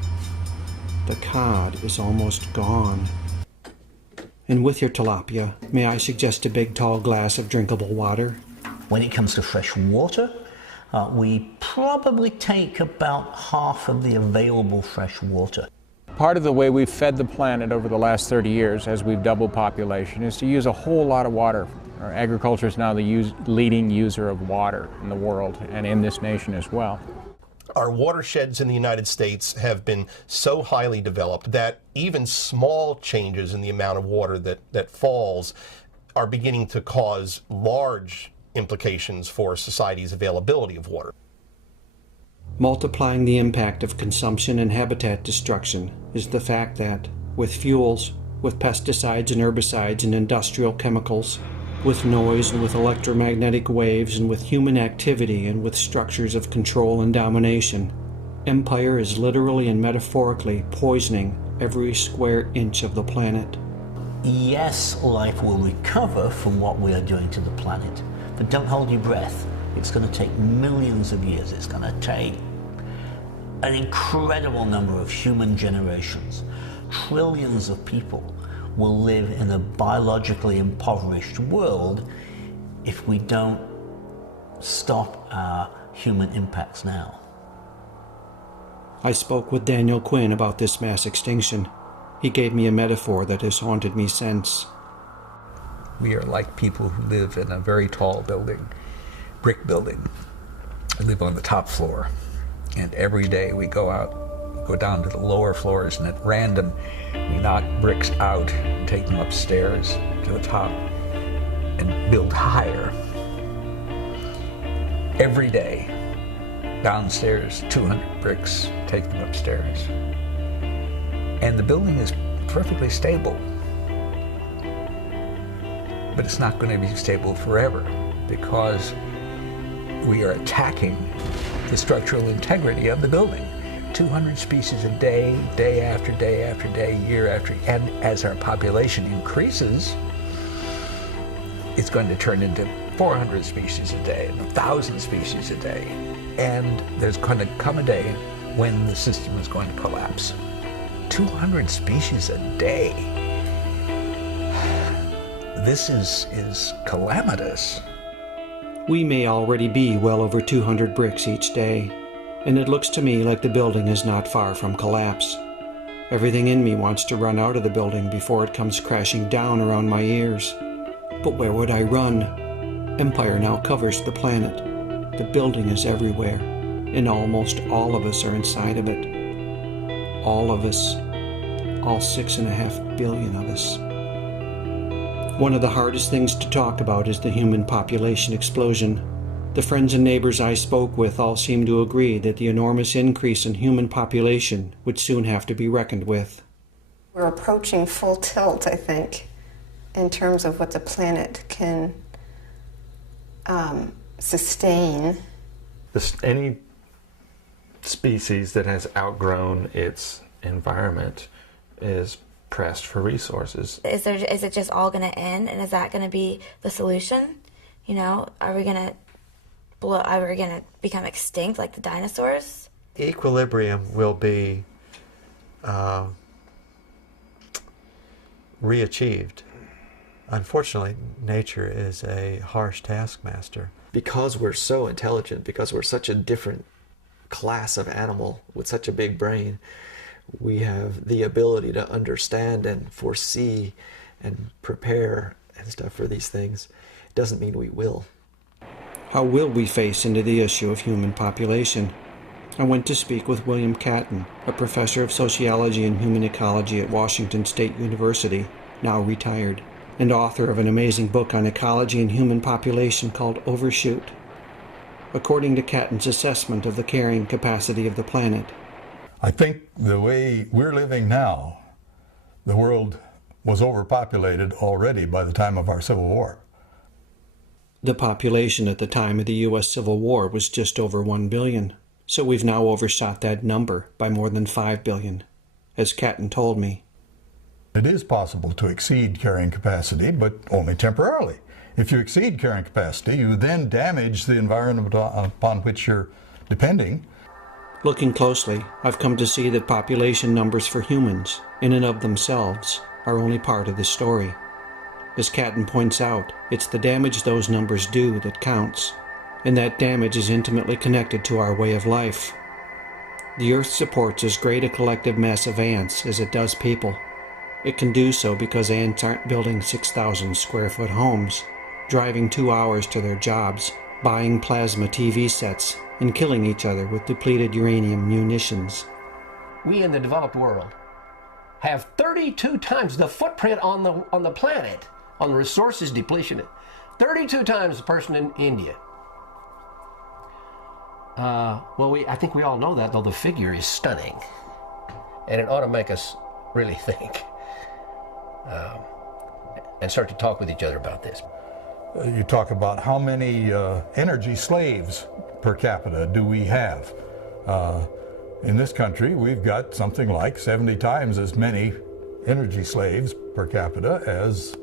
The cod is almost gone. And with your tilapia, may I suggest a big tall glass of drinkable water? When it comes to fresh water, we probably take about half of the available fresh water. Part of the way we've fed the planet over the last 30 years as we've doubled population is to use a whole lot of water. Our agriculture is now the leading user of water in the world and in this nation as well. Our watersheds in the United States have been so highly developed that even small changes in the amount of water that falls are beginning to cause large implications for society's availability of water. Multiplying the impact of consumption and habitat destruction is the fact that, with fuels, with pesticides and herbicides and industrial chemicals, with noise and with electromagnetic waves and with human activity and with structures of control and domination, empire is literally and metaphorically poisoning every square inch of the planet. Yes, life will recover from what we are doing to the planet, but don't hold your breath. It's going to take millions of years. It's going to take an incredible number of human generations. Trillions of people will live in a biologically impoverished world if we don't stop our human impacts now. I spoke with Daniel Quinn about this mass extinction. He gave me a metaphor that has haunted me since. We are like people who live in a very tall building, brick building. We live on the top floor, and every day we go down to the lower floors, and at random we knock bricks out and take them upstairs to the top and build higher. Every day, downstairs, 200 bricks, take them upstairs. And the building is perfectly stable, but it's not going to be stable forever because we are attacking the structural integrity of the building. 200 species a day, day after day after day, year after year. And as our population increases, it's going to turn into 400 species a day and 1,000 species a day. And there's going to come a day when the system is going to collapse. 200 species a day. This is calamitous. We may already be well over 200 bricks each day, and it looks to me like the building is not far from collapse. Everything in me wants to run out of the building before it comes crashing down around my ears. But where would I run? Empire now covers the planet. The building is everywhere, and almost all of us are inside of it. All of us. All 6.5 billion of us. One of the hardest things to talk about is the human population explosion. The friends and neighbors I spoke with all seem to agree that the enormous increase in human population would soon have to be reckoned with. We're approaching full tilt, I think, in terms of what the planet can sustain. Any species that has outgrown its environment is pressed for resources. Is it just all going to end, and is that going to be the solution? You know, are we going to become extinct like the dinosaurs? Equilibrium will be re-achieved. Unfortunately, nature is a harsh taskmaster. Because we're so intelligent, because we're such a different class of animal with such a big brain, we have the ability to understand and foresee and prepare and stuff for these things. It doesn't mean we will. How will we face into the issue of human population? I went to speak with William Catton, a professor of sociology and human ecology at Washington State University, now retired, and author of an amazing book on ecology and human population called Overshoot. According to Catton's assessment of the carrying capacity of the planet, I think the way we're living now, the world was overpopulated already by the time of our Civil War. The population at the time of the U.S. Civil War was just over 1 billion, so we've now overshot that number by more than 5 billion, as Catton told me. It is possible to exceed carrying capacity, but only temporarily. If you exceed carrying capacity, you then damage the environment upon which you're depending. Looking closely, I've come to see that population numbers for humans, in and of themselves, are only part of the story. As Catton points out, it's the damage those numbers do that counts, and that damage is intimately connected to our way of life. The Earth supports as great a collective mass of ants as it does people. It can do so because ants aren't building 6,000 square foot homes, driving 2 hours to their jobs, buying plasma TV sets, and killing each other with depleted uranium munitions. We in the developed world have 32 times the footprint on the planet, on the resources depletion, 32 times the person in India. Well, I think we all know that, though the figure is stunning. And it ought to make us really think and start to talk with each other about this. You talk about how many energy slaves per capita do we have. In this country, we've got something like 70 times as many energy slaves per capita as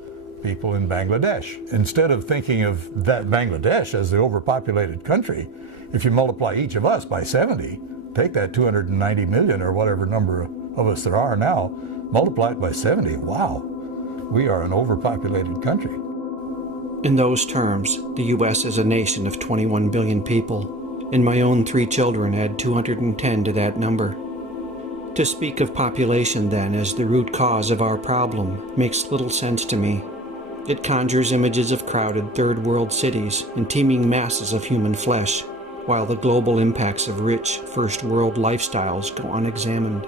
people in Bangladesh. Instead of thinking of that Bangladesh as the overpopulated country, if you multiply each of us by 70, take that 290 million or whatever number of us there are now, multiply it by 70, wow, we are an overpopulated country. In those terms, the U.S. is a nation of 21 billion people, and my own 3 children add 210 to that number. To speak of population, then, as the root cause of our problem makes little sense to me. It conjures images of crowded third-world cities and teeming masses of human flesh, while the global impacts of rich first-world lifestyles go unexamined.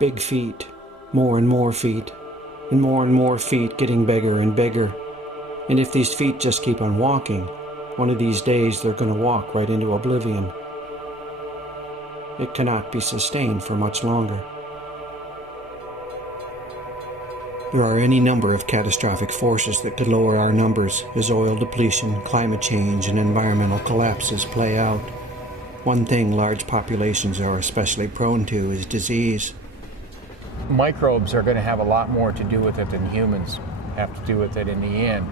Big feet, more and more feet, and more feet getting bigger and bigger. And if these feet just keep on walking, one of these days they're going to walk right into oblivion. It cannot be sustained for much longer. There are any number of catastrophic forces that could lower our numbers as oil depletion, climate change, and environmental collapses play out. One thing large populations are especially prone to is disease. Microbes are going to have a lot more to do with it than humans have to do with it in the end.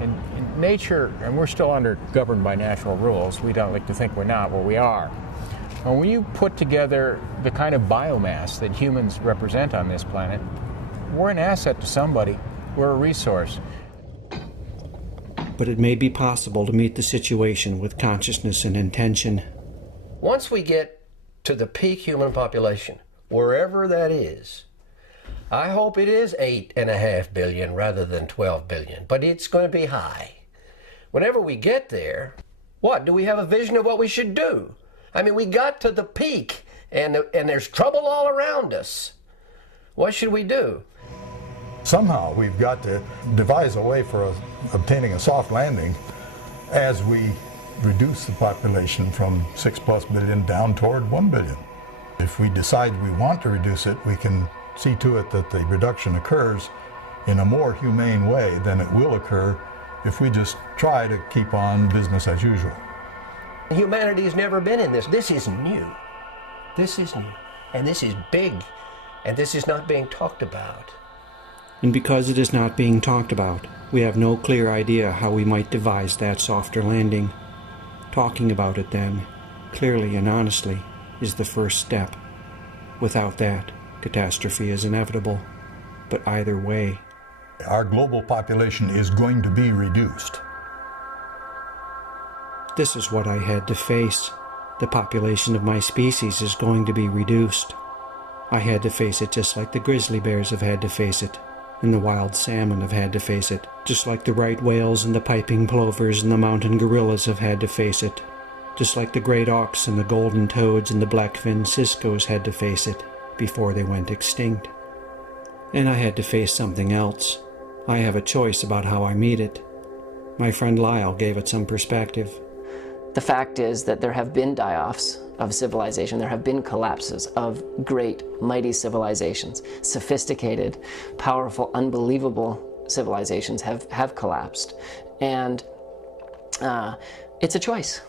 In nature, and we're still governed by natural rules, we don't like to think we're not, but we are. And when you put together the kind of biomass that humans represent on this planet, we're an asset to somebody. We're a resource. But it may be possible to meet the situation with consciousness and intention. Once we get to the peak human population, wherever that is, I hope it is 8.5 billion rather than 12 billion, but it's going to be high. Whenever we get there, what? Do we have a vision of what we should do? I mean, we got to the peak, and there's trouble all around us. What should we do? Somehow we've got to devise a way for obtaining a soft landing as we reduce the population from 6+ billion down toward 1 billion. If we decide we want to reduce it, we can see to it that the reduction occurs in a more humane way than it will occur if we just try to keep on business as usual. Humanity's never been in this. This is new. This is new. And this is big. And this is not being talked about. And because it is not being talked about, we have no clear idea how we might devise that softer landing. Talking about it, then, clearly and honestly, is the first step. Without that, catastrophe is inevitable. But either way, our global population is going to be reduced. This is what I had to face. The population of my species is going to be reduced. I had to face it just like the grizzly bears have had to face it, and the wild salmon have had to face it, just like the right whales and the piping plovers and the mountain gorillas have had to face it, just like the great auks and the golden toads and the black-finned ciscos had to face it before they went extinct. And I had to face something else. I have a choice about how I meet it. My friend Lyle gave it some perspective. The fact is that there have been die-offs of civilization. There have been collapses of great, mighty civilizations. Sophisticated, powerful, unbelievable civilizations have collapsed. And it's a choice.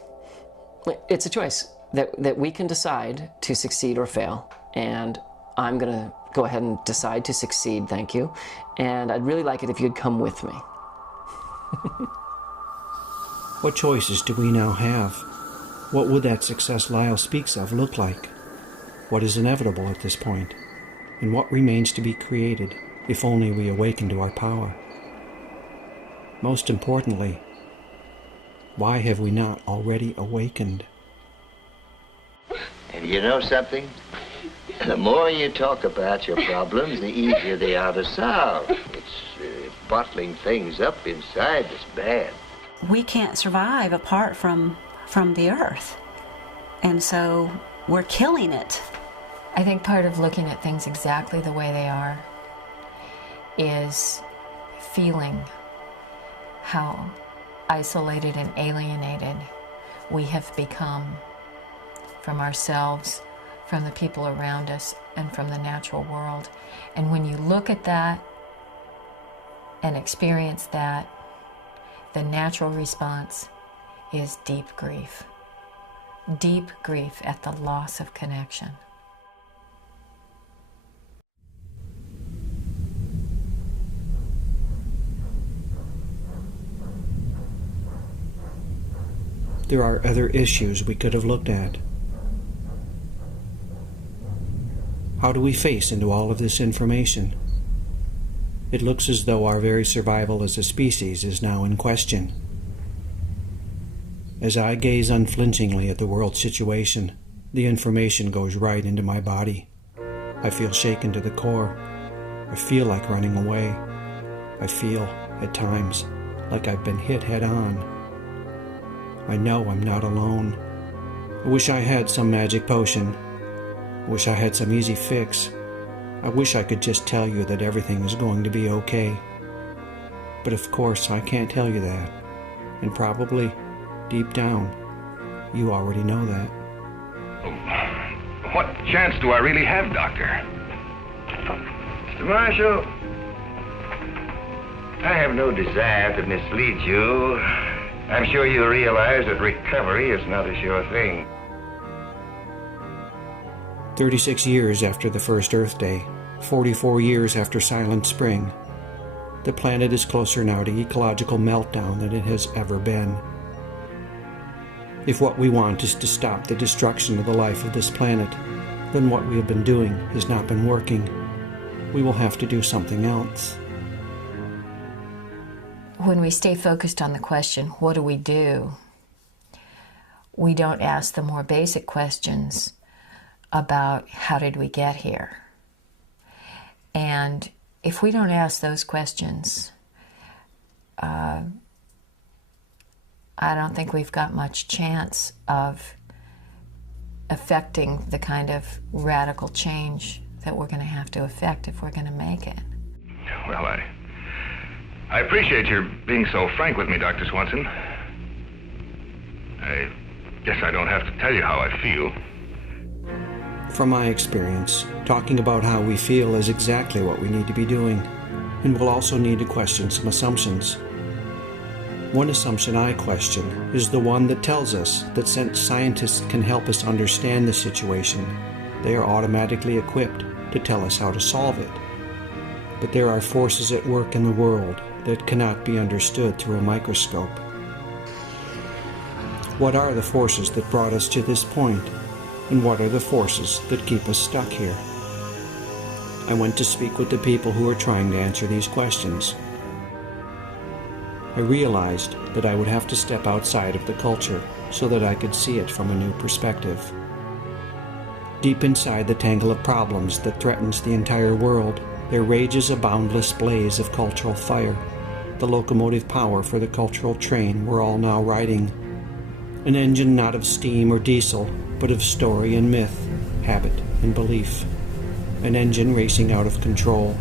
It's a choice that we can decide to succeed or fail. And I'm going to go ahead and decide to succeed, thank you. And I'd really like it if you'd come with me. What choices do we now have? What would that success Lyle speaks of look like? What is inevitable at this point? And what remains to be created if only we awaken to our power? Most importantly, why have we not already awakened? And you know something? The more you talk about your problems, the easier they are to solve. It's bottling things up inside that's bad. We can't survive apart from the earth. And so we're killing it. I think part of looking at things exactly the way they are is feeling how isolated and alienated we have become from ourselves, from the people around us, and from the natural world. And when you look at that and experience that, the natural response is deep grief. Deep grief at the loss of connection. There are other issues we could have looked at. How do we face into all of this information? It looks as though our very survival as a species is now in question. As I gaze unflinchingly at the world situation, the information goes right into my body. I feel shaken to the core. I feel like running away. I feel, at times, like I've been hit head on. I know I'm not alone. I wish I had some magic potion. I wish I had some easy fix. I wish I could just tell you that everything is going to be okay. But of course, I can't tell you that. And probably, deep down, you already know that. What chance do I really have, Doctor? Mr. Marshall, I have no desire to mislead you. I'm sure you realize that recovery is not a sure thing. 36 years after the first Earth Day, 44 years after Silent Spring, the planet is closer now to ecological meltdown than it has ever been. If what we want is to stop the destruction of the life of this planet, then what we have been doing has not been working. We will have to do something else. When we stay focused on the question, what do? We don't ask the more basic questions about how did we get here? And if we don't ask those questions, I don't think we've got much chance of affecting the kind of radical change that we're going to have to affect if we're going to make it. Well, I appreciate your being so frank with me, Dr. Swanson. I guess I don't have to tell you how I feel. From my experience, talking about how we feel is exactly what we need to be doing, and we'll also need to question some assumptions. One assumption I question is the one that tells us that since scientists can help us understand the situation, they are automatically equipped to tell us how to solve it. But there are forces at work in the world that cannot be understood through a microscope. What are the forces that brought us to this point, and what are the forces that keep us stuck here? I went to speak with the people who are trying to answer these questions. I realized that I would have to step outside of the culture so that I could see it from a new perspective. Deep inside the tangle of problems that threatens the entire world, there rages a boundless blaze of cultural fire, the locomotive power for the cultural train we're all now riding. An engine not of steam or diesel, but of story and myth, habit and belief. An engine racing out of control.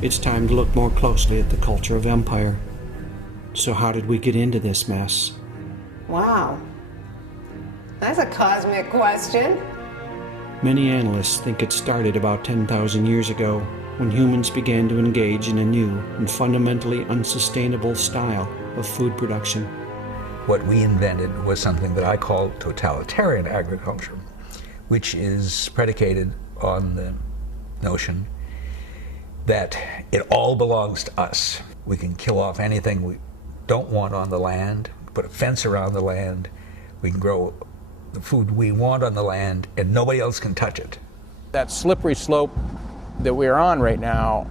It's time to look more closely at the culture of empire. So how did we get into this mess? Wow. That's a cosmic question. Many analysts think it started about 10,000 years ago, when humans began to engage in a new and fundamentally unsustainable style of food production. What we invented was something that I call totalitarian agriculture, which is predicated on the notion that it all belongs to us. We can kill off anything we don't want on the land, put a fence around the land, we can grow the food we want on the land, and nobody else can touch it. That slippery slope that we're on right now,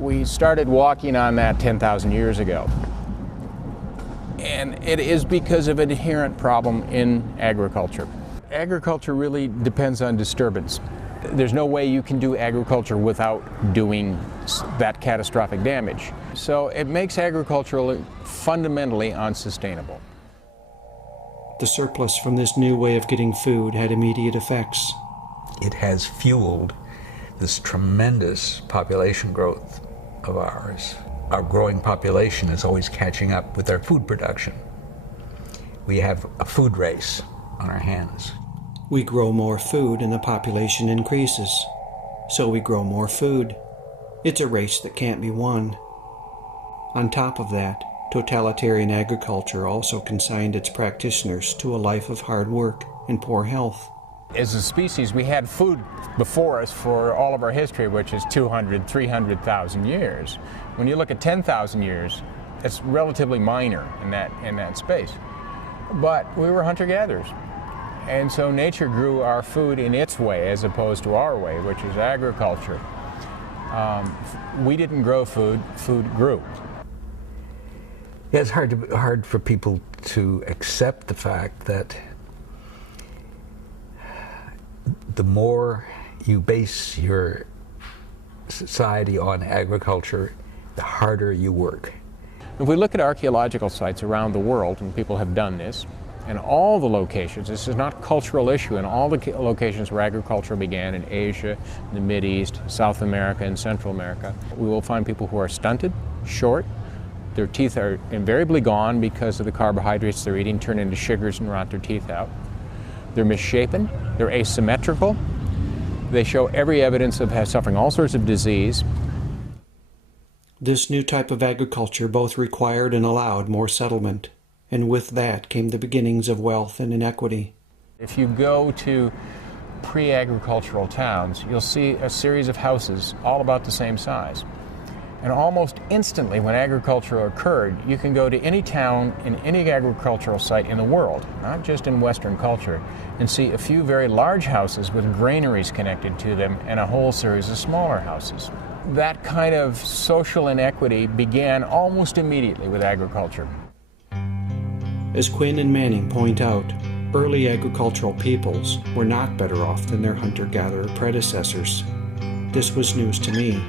we started walking on that 10,000 years ago. And it is because of an inherent problem in agriculture. Agriculture really depends on disturbance. There's no way you can do agriculture without doing that catastrophic damage. So it makes agriculture fundamentally unsustainable. The surplus from this new way of getting food had immediate effects. It has fueled this tremendous population growth of ours. Our growing population is always catching up with our food production. we have a food race on our hands. We grow more food and the population increases. So we grow more food. It's a race that can't be won. On top of that, totalitarian agriculture also consigned its practitioners to a life of hard work and poor health. As a species, we had food before us for all of our history, which is 200, 300,000 years. When you look at 10,000 years, it's relatively minor in that space. But we were hunter-gatherers. And so nature grew our food in its way as opposed to our way, which is agriculture. We didn't grow food, food grew. Yeah, it's hard for people to accept the fact that the more you base your society on agriculture, the harder you work. If we look at archaeological sites around the world, and people have done this, and all the locations, this is not a cultural issue, in all the locations where agriculture began in Asia, the Mideast, South America, and Central America, we will find people who are stunted, short, their teeth are invariably gone because of the carbohydrates they're eating, turn into sugars and rot their teeth out. They're misshapen, they're asymmetrical, they show every evidence of suffering all sorts of disease. This new type of agriculture both required and allowed more settlement, and with that came the beginnings of wealth and inequity. If you go to pre-agricultural towns, you'll see a series of houses all about the same size. And almost instantly when agriculture occurred, you can go to any town in any agricultural site in the world, not just in Western culture, and see a few very large houses with granaries connected to them and a whole series of smaller houses. That kind of social inequity began almost immediately with agriculture. As Quinn and Manning point out, early agricultural peoples were not better off than their hunter-gatherer predecessors. This was news to me.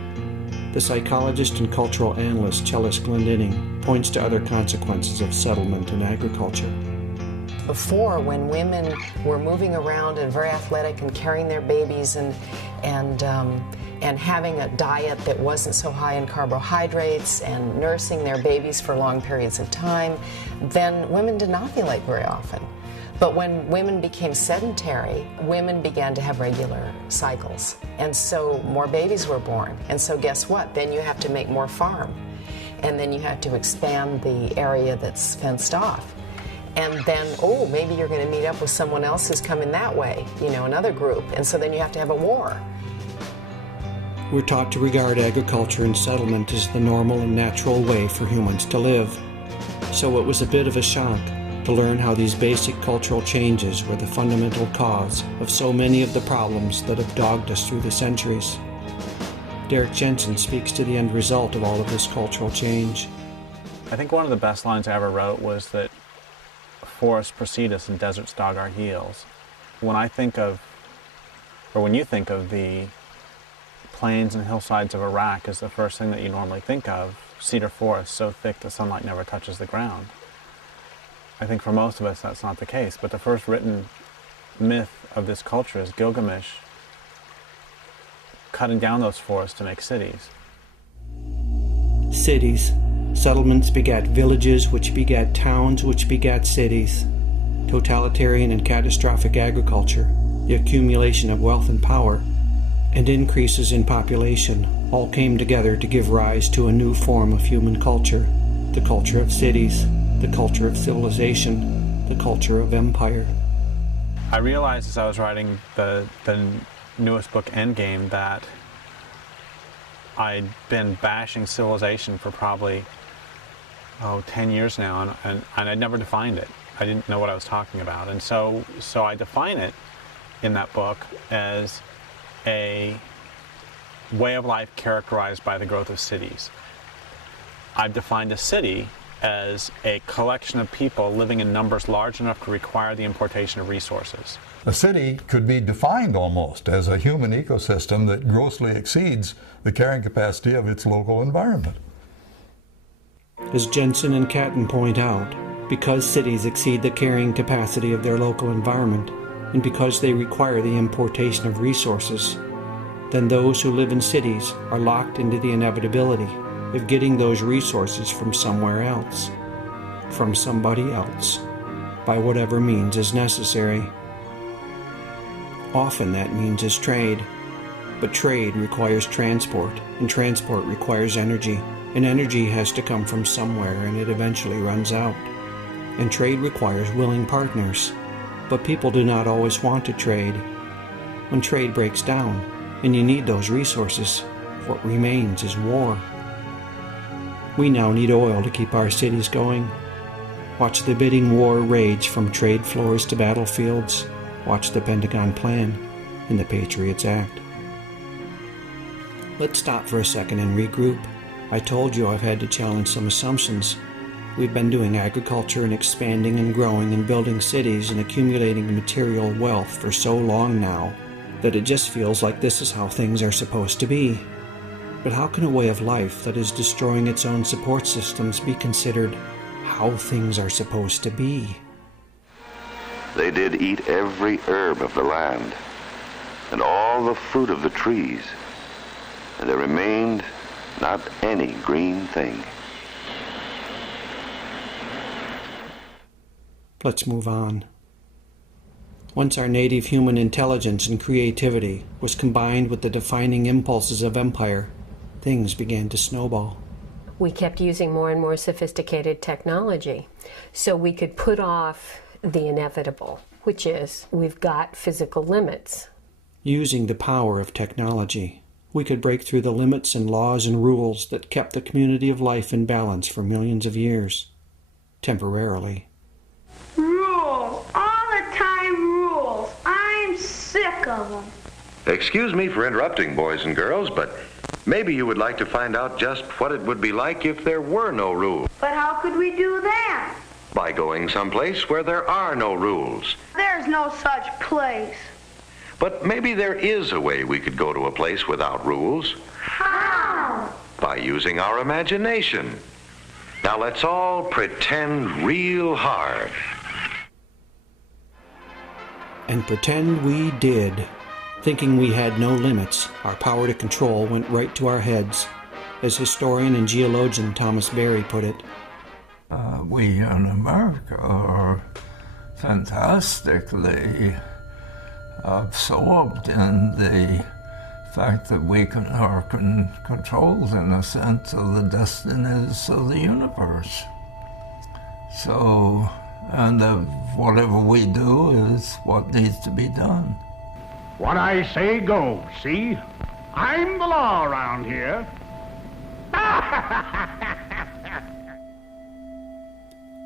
The psychologist and cultural analyst Chellis Glendinning points to other consequences of settlement and agriculture. Before, when women were moving around and very athletic and carrying their babies and having a diet that wasn't so high in carbohydrates and nursing their babies for long periods of time, then women did not ovulate very often. But when women became sedentary, women began to have regular cycles. And so more babies were born. And so guess what? Then you have to make more farm. And then you have to expand the area that's fenced off. And then, oh, maybe you're going to meet up with someone else who's coming that way, you know, another group. And so then you have to have a war. We're taught to regard agriculture and settlement as the normal and natural way for humans to live. So it was a bit of a shock to learn how these basic cultural changes were the fundamental cause of so many of the problems that have dogged us through the centuries. Derek Jensen speaks to the end result of all of this cultural change. I think one of the best lines I ever wrote was that forests precede us and deserts dog our heels. When I think of, or when you think of the plains and hillsides of Iraq as the first thing that you normally think of, cedar forests so thick the sunlight never touches the ground. I think for most of us that's not the case, but the first written myth of this culture is Gilgamesh cutting down those forests to make cities. Cities. Settlements begat villages, which begat towns, which begat cities. Totalitarian and catastrophic agriculture, the accumulation of wealth and power, and increases in population all came together to give rise to a new form of human culture, the culture of cities, the culture of civilization, the culture of empire. I realized as I was writing the newest book, Endgame, that I'd been bashing civilization for probably 10 years now, and I'd never defined it. I didn't know what I was talking about. And so I define it in that book as a way of life characterized by the growth of cities. I've defined a city as a collection of people living in numbers large enough to require the importation of resources. A city could be defined almost as a human ecosystem that grossly exceeds the carrying capacity of its local environment. As Jensen and Catton point out, because cities exceed the carrying capacity of their local environment, and because they require the importation of resources, then those who live in cities are locked into the inevitability of getting those resources from somewhere else, from somebody else. by whatever means is necessary. Often that means is trade, but trade requires transport, and transport requires energy, and energy has to come from somewhere, and it eventually runs out. And trade requires willing partners, but people do not always want to trade. When trade breaks down, and you need those resources, what remains is war. We now need oil to keep our cities going. Watch the bidding war rage from trade floors to battlefields. Watch the Pentagon plan and the Patriots Act. Let's stop for a second and regroup. I told you I've had to challenge some assumptions. We've been doing agriculture and expanding and growing and building cities and accumulating material wealth for so long now that it just feels like this is how things are supposed to be. But how can a way of life that is destroying its own support systems be considered how things are supposed to be? They did eat every herb of the land, and all the fruit of the trees, and there remained not any green thing. Let's move on. Once our native human intelligence and creativity was combined with the defining impulses of empire, things began to snowball. We kept using more and more sophisticated technology so we could put off the inevitable, which is we've got physical limits. Using the power of technology, we could break through the limits and laws and rules that kept the community of life in balance for millions of years, temporarily. Rules, all the time rules. I'm sick of them. Excuse me for interrupting, boys and girls, but maybe you would like to find out just what it would be like if there were no rules. But how could we do that? By going someplace where there are no rules. There's no such place. But maybe there is a way we could go to a place without rules. How? By using our imagination. Now let's all pretend real hard. And pretend we did. Thinking we had no limits, our power to control went right to our heads. As historian and geologian Thomas Berry put it, we in America are fantastically absorbed in the fact that we are controlled, in a sense, of the destinies of the universe. So, and whatever we do is what needs to be done. What I say goes, see? I'm the law around here.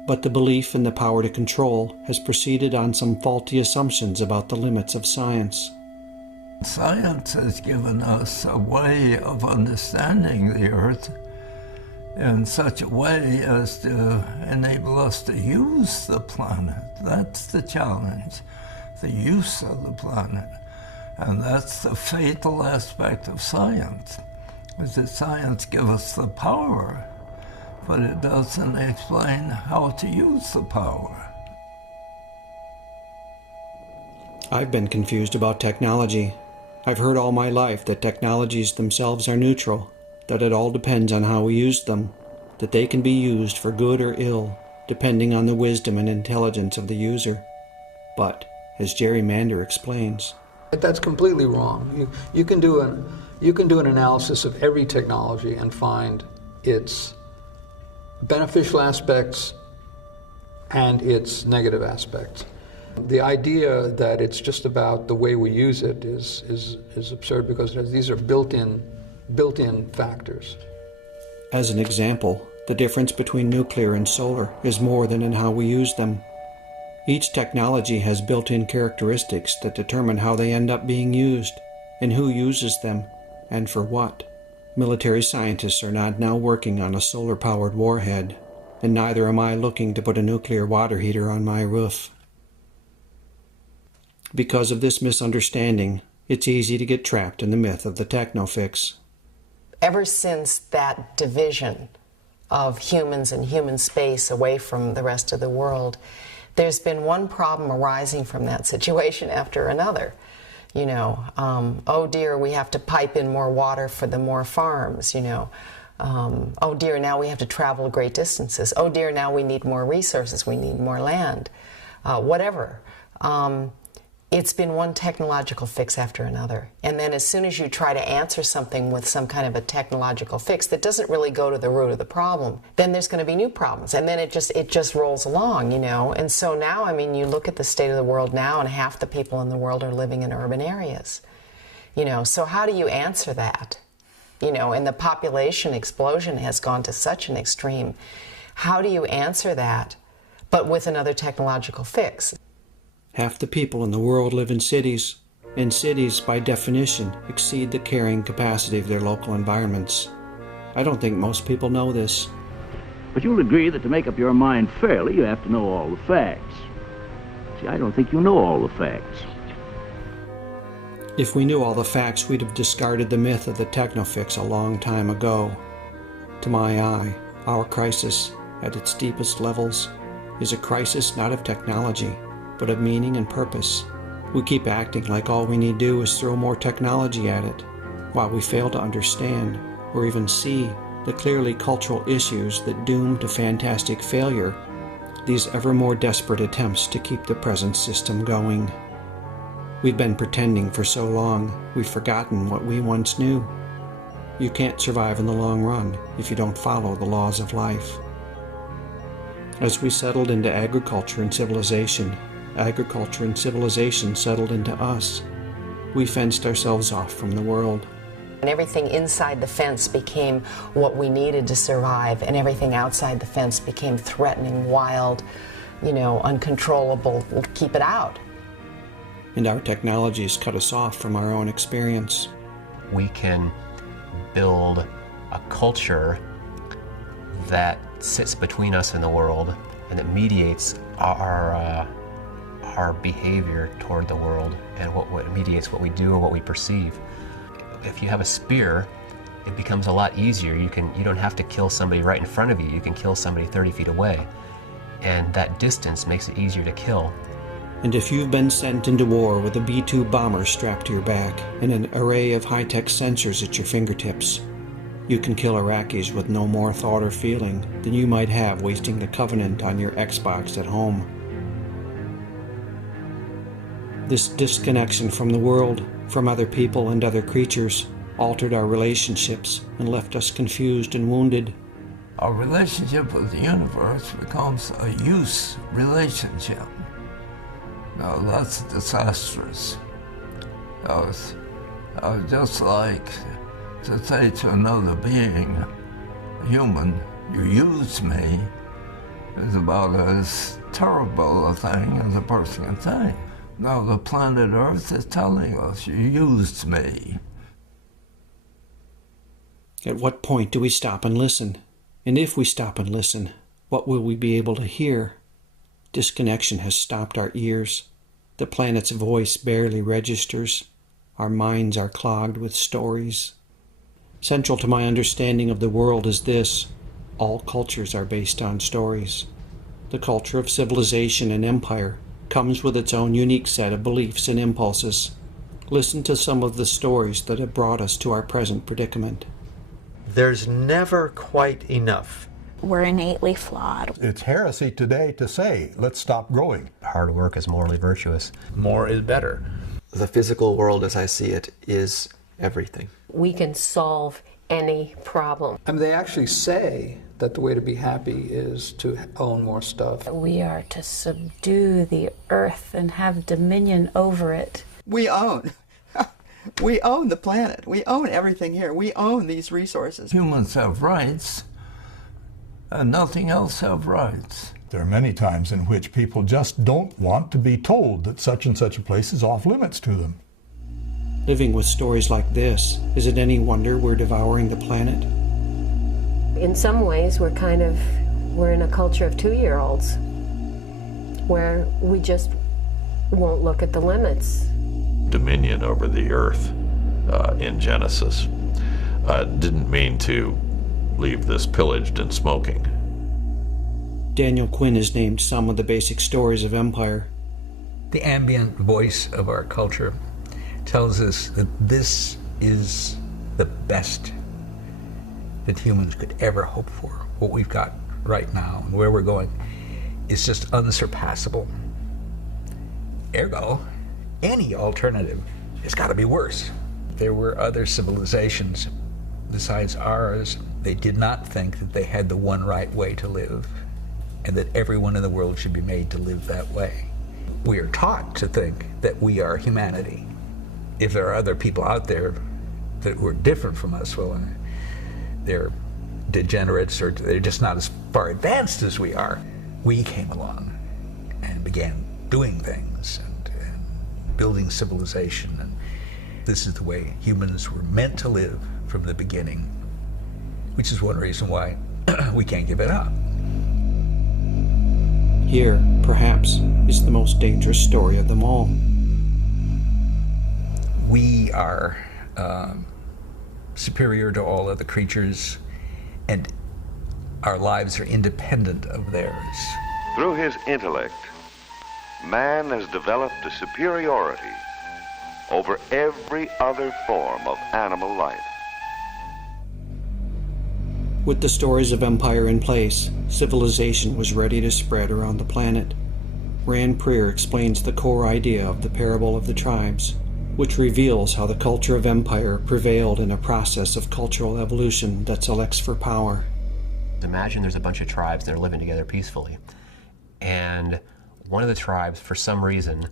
But the belief in the power to control has proceeded on some faulty assumptions about the limits of science. Science has given us a way of understanding the Earth in such a way as to enable us to use the planet. That's the challenge, the use of the planet. And that's the fatal aspect of science, is that science gives us the power, but it doesn't explain how to use the power. I've been confused about technology. I've heard all my life that technologies themselves are neutral, that it all depends on how we use them, that they can be used for good or ill, depending on the wisdom and intelligence of the user. But, as Jerry Mander explains, that's completely wrong. You can do an analysis of every technology and find its beneficial aspects and its negative aspects. The idea that it's just about the way we use it is absurd, because these are built-in factors. As an example, the difference between nuclear and solar is more than in how we use them. Each technology has built-in characteristics that determine how they end up being used, and who uses them, and for what. Military scientists are not now working on a solar-powered warhead, and neither am I looking to put a nuclear water heater on my roof. Because of this misunderstanding, it's easy to get trapped in the myth of the techno-fix. Ever since that division of humans and human space away from the rest of the world, there's been one problem arising from that situation after another. You know, oh dear, we have to pipe in more water for the more farms, you know. Oh dear, now we have to travel great distances. Oh dear, now we need more resources, we need more land. whatever. It's been one technological fix after another. And then as soon as you try to answer something with some kind of a technological fix that doesn't really go to the root of the problem, then there's going to be new problems. And then it just rolls along, you know. And so now, I mean, you look at the state of the world now, and half the people in the world are living in urban areas. You know, so how do you answer that? You know, and the population explosion has gone to such an extreme. How do you answer that, but with another technological fix? Half the people in the world live in cities, and cities, by definition, exceed the carrying capacity of their local environments. I don't think most people know this. But you'll agree that to make up your mind fairly, you have to know all the facts. See, I don't think you know all the facts. If we knew all the facts, we'd have discarded the myth of the technofix a long time ago. To my eye, our crisis, at its deepest levels, is a crisis not of technology, but of meaning and purpose. We keep acting like all we need do is throw more technology at it, while we fail to understand or even see the clearly cultural issues that doom to fantastic failure these ever more desperate attempts to keep the present system going. We've been pretending for so long, we've forgotten what we once knew. You can't survive in the long run if you don't follow the laws of life. As we settled into agriculture and civilization settled into us. We fenced ourselves off from the world. And everything inside the fence became what we needed to survive, and everything outside the fence became threatening, wild, you know, uncontrollable. Keep it out. And our technologies cut us off from our own experience. We can build a culture that sits between us and the world and that mediates our behavior toward the world, and what mediates what we do and what we perceive. If you have a spear, it becomes a lot easier. You don't have to kill somebody right in front of you. You can kill somebody 30 feet away, and that distance makes it easier to kill. And if you've been sent into war with a B-2 bomber strapped to your back and an array of high-tech sensors at your fingertips, you can kill Iraqis with no more thought or feeling than you might have wasting the Covenant on your Xbox at home. This disconnection from the world, from other people and other creatures, altered our relationships and left us confused and wounded. Our relationship with the universe becomes a use relationship. Now that's disastrous. Just like to say to another being, human, you used me, is about as terrible a thing as a person can say. Now the planet Earth is telling us, you used me. At what point do we stop and listen? And if we stop and listen, what will we be able to hear? Disconnection has stopped our ears. The planet's voice barely registers. Our minds are clogged with stories. Central to my understanding of the world is this: all cultures are based on stories. The culture of civilization and empire comes with its own unique set of beliefs and impulses. Listen to some of the stories that have brought us to our present predicament. There's never quite enough. We're innately flawed. It's heresy today to say, let's stop growing. Hard work is morally virtuous. More is better. The physical world as I see it is everything. We can solve any problem. I mean, they actually say that the way to be happy is to own more stuff. We are to subdue the earth and have dominion over it. We own. We own the planet. We own everything here. We own these resources. Humans have rights, and nothing else have rights. There are many times in which people just don't want to be told that such and such a place is off limits to them. Living with stories like this, is it any wonder we're devouring the planet? In some ways, we're in a culture of 2-year-olds where we just won't look at the limits. Dominion over the earth in Genesis didn't mean to leave this pillaged and smoking. Daniel Quinn has named some of the basic stories of empire. The ambient voice of our culture tells us that this is the best that humans could ever hope for. What we've got right now and where we're going is just unsurpassable. Ergo, any alternative has got to be worse. There were other civilizations besides ours. They did not think that they had the one right way to live, and that everyone in the world should be made to live that way. We are taught to think that we are humanity. If there are other people out there that were different from us, well, they're degenerates or they're just not as far advanced as we are. We came along and began doing things and building civilization, and this is the way humans were meant to live from the beginning, which is one reason why we can't give it up. Here, perhaps, is the most dangerous story of them all. We are superior to all other creatures, and our lives are independent of theirs. Through his intellect, man has developed a superiority over every other form of animal life. With the stories of empire in place, civilization was ready to spread around the planet. Rand Prier explains the core idea of the parable of the tribes, which reveals how the culture of empire prevailed in a process of cultural evolution that selects for power. Imagine there's a bunch of tribes that are living together peacefully, and one of the tribes, for some reason,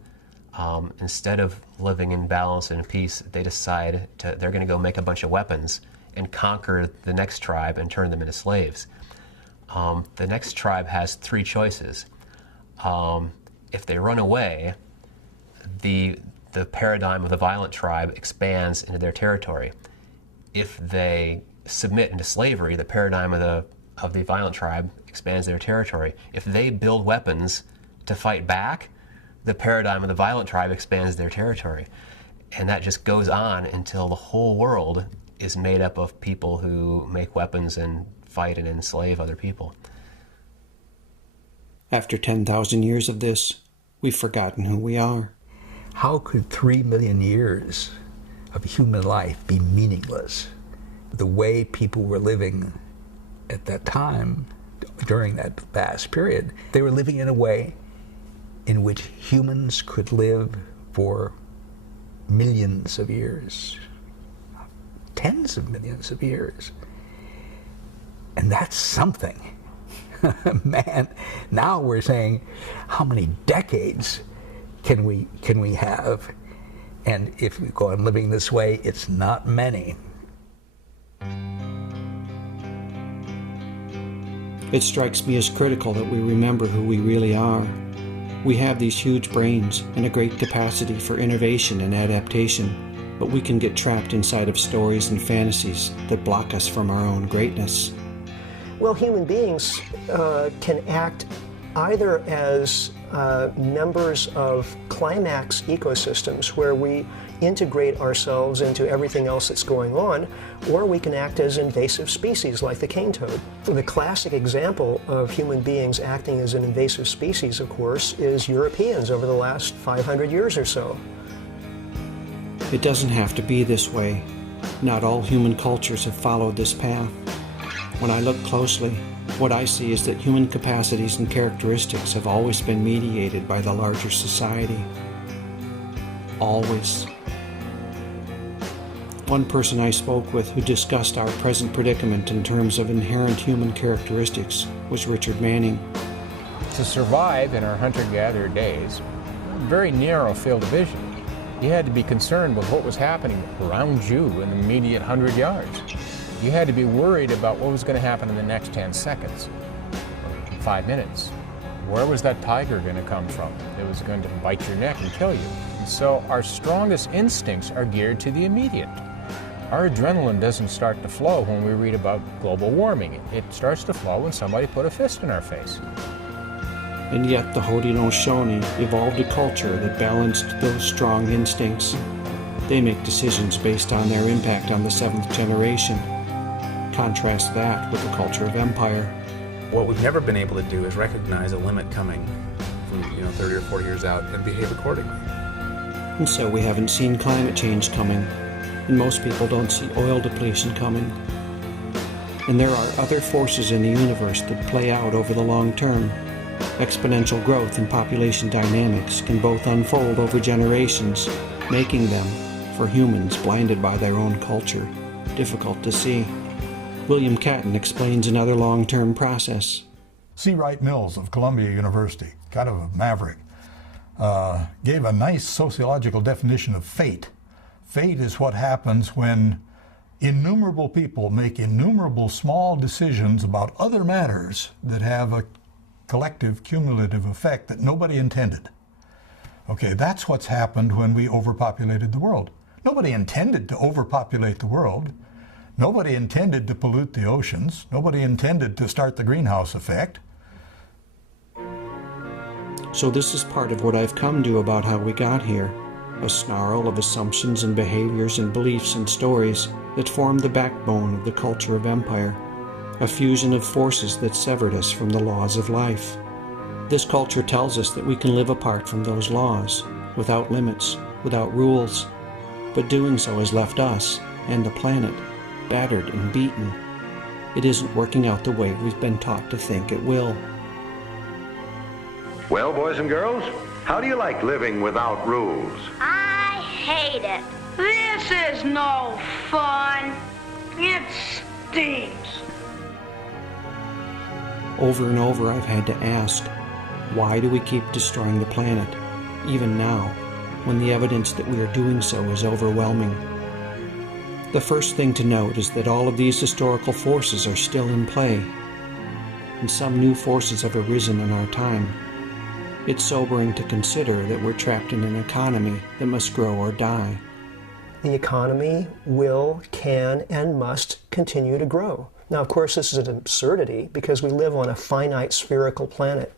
instead of living in balance and peace, they decide they're going to go make a bunch of weapons and conquer the next tribe and turn them into slaves. The next tribe has three choices. If they run away, the paradigm of the violent tribe expands into their territory. If they submit into slavery, the paradigm of the violent tribe expands their territory. If they build weapons to fight back, the paradigm of the violent tribe expands their territory. And that just goes on until the whole world is made up of people who make weapons and fight and enslave other people. After 10,000 years of this, we've forgotten who we are. How could 3 million years of human life be meaningless? The way people were living at that time, during that vast period, they were living in a way in which humans could live for millions of years, tens of millions of years. And that's something. Man, now we're saying, how many decades can we have? And if we go on living this way, it's not many. It strikes me as critical that we remember who we really are. We have these huge brains and a great capacity for innovation and adaptation, but we can get trapped inside of stories and fantasies that block us from our own greatness. Well, human beings can act either as members of climax ecosystems where we integrate ourselves into everything else that's going on, or we can act as invasive species like the cane toad. The classic example of human beings acting as an invasive species, of course, is Europeans over the last 500 years or so. It doesn't have to be this way. Not all human cultures have followed this path. When I look closely, what I see is that human capacities and characteristics have always been mediated by the larger society. Always. One person I spoke with who discussed our present predicament in terms of inherent human characteristics was Richard Manning. To survive in our hunter-gatherer days, a very narrow field of vision. You had to be concerned with what was happening around you in the immediate 100 yards. You had to be worried about what was going to happen in the next 10 seconds, or 5 minutes. Where was that tiger going to come from? It was going to bite your neck and kill you. And so our strongest instincts are geared to the immediate. Our adrenaline doesn't start to flow when we read about global warming. It starts to flow when somebody put a fist in our face. And yet the Haudenosaunee evolved a culture that balanced those strong instincts. They make decisions based on their impact on the 7th generation. Contrast that with the culture of empire. What we've never been able to do is recognize a limit coming from 30 or 40 years out and behave accordingly. And so we haven't seen climate change coming, and most people don't see oil depletion coming. And there are other forces in the universe that play out over the long term, Exponential growth in population dynamics can both unfold over generations, making them, for humans blinded by their own culture, difficult to see. William Catton explains another long-term process. C. Wright Mills of Columbia University, kind of a maverick, gave a nice sociological definition of fate. Fate is what happens when innumerable people make innumerable small decisions about other matters that have a collective cumulative effect that nobody intended. Okay, that's what's happened when we overpopulated the world. Nobody intended to overpopulate the world. Nobody intended to pollute the oceans. Nobody intended to start the greenhouse effect. So this is part of what I've come to about how we got here. A snarl of assumptions and behaviors and beliefs and stories that formed the backbone of the culture of empire. A fusion of forces that severed us from the laws of life. This culture tells us that we can live apart from those laws, without limits, without rules. But doing so has left us, and the planet, battered and beaten. It isn't working out the way we've been taught to think it will. Well, boys and girls, how do you like living without rules? I hate it. This is no fun. It stinks. Over and over I've had to ask, why do we keep destroying the planet, even now, when the evidence that we are doing so is overwhelming? The first thing to note is that all of these historical forces are still in play, and some new forces have arisen in our time. It's sobering to consider that we're trapped in an economy that must grow or die. The economy will, can, and must continue to grow. Now, of course, this is an absurdity because we live on a finite spherical planet.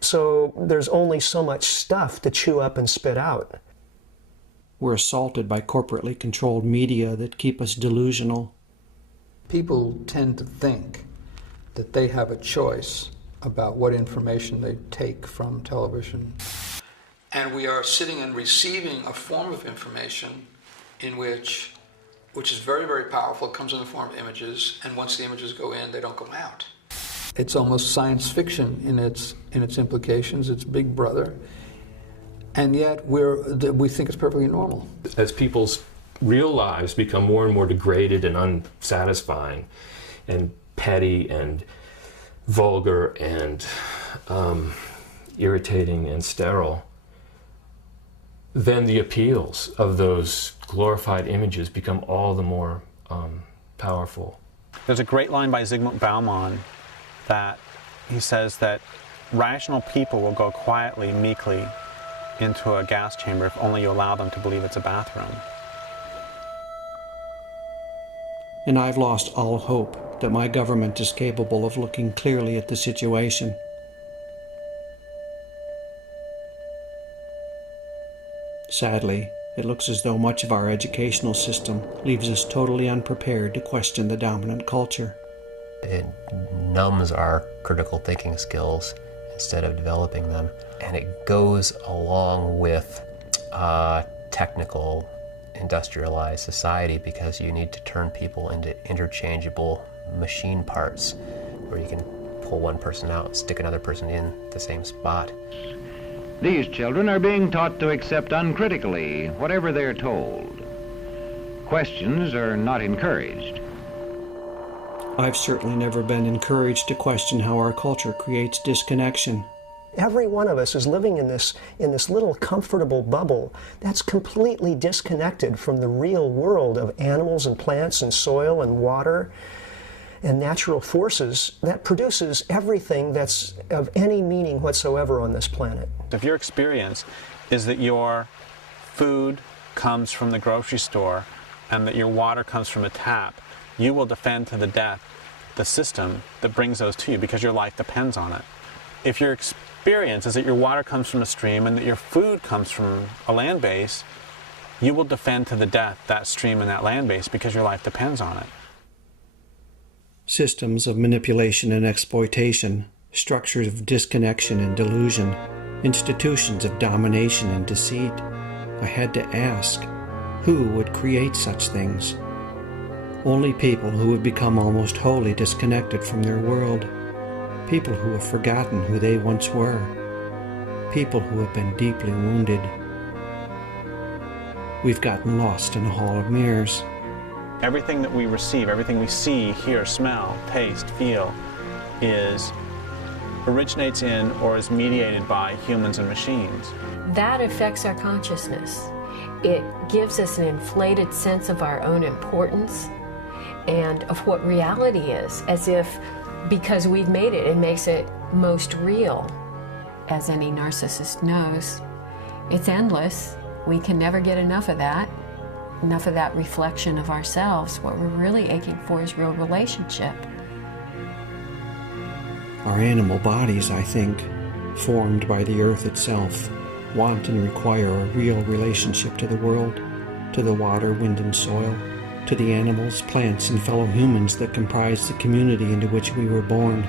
So there's only so much stuff to chew up and spit out. We're assaulted by corporately controlled media that keep us delusional. People tend to think that they have a choice about what information they take from television. And we are sitting and receiving a form of information in which is very, very powerful. It comes in the form of images, and once the images go in, they don't go out. It's almost science fiction in its implications. It's Big Brother, and yet we think it's perfectly normal. As people's real lives become more and more degraded and unsatisfying, and petty and vulgar and irritating and sterile, then the appeals of those glorified images become all the more powerful. There's a great line by Zygmunt Bauman that he says that rational people will go quietly, meekly into a gas chamber if only you allow them to believe it's a bathroom. And I've lost all hope that my government is capable of looking clearly at the situation. Sadly, it looks as though much of our educational system leaves us totally unprepared to question the dominant culture. It numbs our critical thinking skills instead of developing them. And it goes along with technical, industrialized society because you need to turn people into interchangeable machine parts where you can pull one person out and stick another person in the same spot. These children are being taught to accept uncritically whatever they're told. Questions are not encouraged. I've certainly never been encouraged to question how our culture creates disconnection. Every one of us is living in this little comfortable bubble that's completely disconnected from the real world of animals and plants and soil and water and natural forces that produces everything that's of any meaning whatsoever on this planet. If your experience is that your food comes from the grocery store and that your water comes from a tap, you will defend to the death the system that brings those to you because your life depends on it. If your experience is that your water comes from a stream and that your food comes from a land base, you will defend to the death that stream and that land base because your life depends on it. Systems of manipulation and exploitation, structures of disconnection and delusion, institutions of domination and deceit. I had to ask, who would create such things? Only people who have become almost wholly disconnected from their world. people who have forgotten who they once were, people who have been deeply wounded. We've gotten lost in a hall of mirrors. Everything that we receive, everything we see, hear, smell, taste, feel, originates in or is mediated by humans and machines. That affects our consciousness. It gives us an inflated sense of our own importance and of what reality is, as if because we've made it, it makes it most real. As any narcissist knows, it's endless. We can never get enough of that reflection of ourselves. What we're really aching for is real relationship. Our animal bodies, I think, formed by the earth itself, want and require a real relationship to the world, to the water, wind, and soil, to the animals, plants, and fellow humans that comprise the community into which we were born.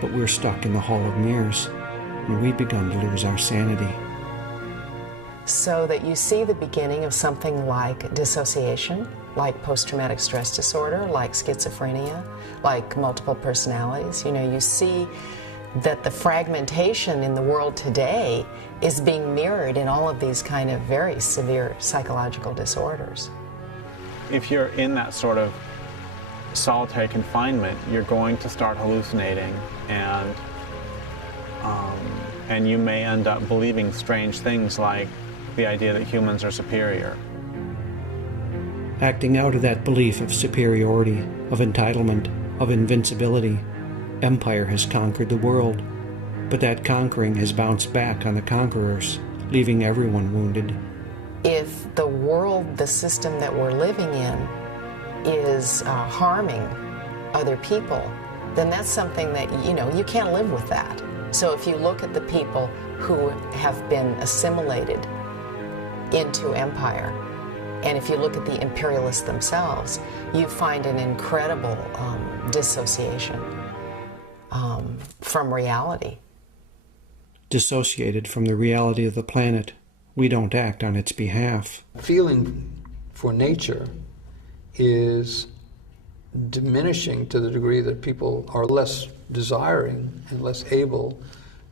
But we're stuck in the hall of mirrors, and we've begun to lose our sanity. So that you see the beginning of something like dissociation, like post-traumatic stress disorder, like schizophrenia, like multiple personalities. You know, you see that the fragmentation in the world today is being mirrored in all of these kind of very severe psychological disorders. If you're in that sort of solitary confinement, you're going to start hallucinating, and you may end up believing strange things like the idea that humans are superior. Acting out of that belief of superiority, of entitlement, of invincibility, empire has conquered the world, but that conquering has bounced back on the conquerors, leaving everyone wounded. If the world, the system that we're living in, is harming other people, then that's something that, you know, you can't live with that. So if you look at the people who have been assimilated into empire, and if you look at the imperialists themselves, you find an incredible dissociation from reality. Dissociated from the reality of the planet, we don't act on its behalf. Feeling for nature is diminishing to the degree that people are less desiring and less able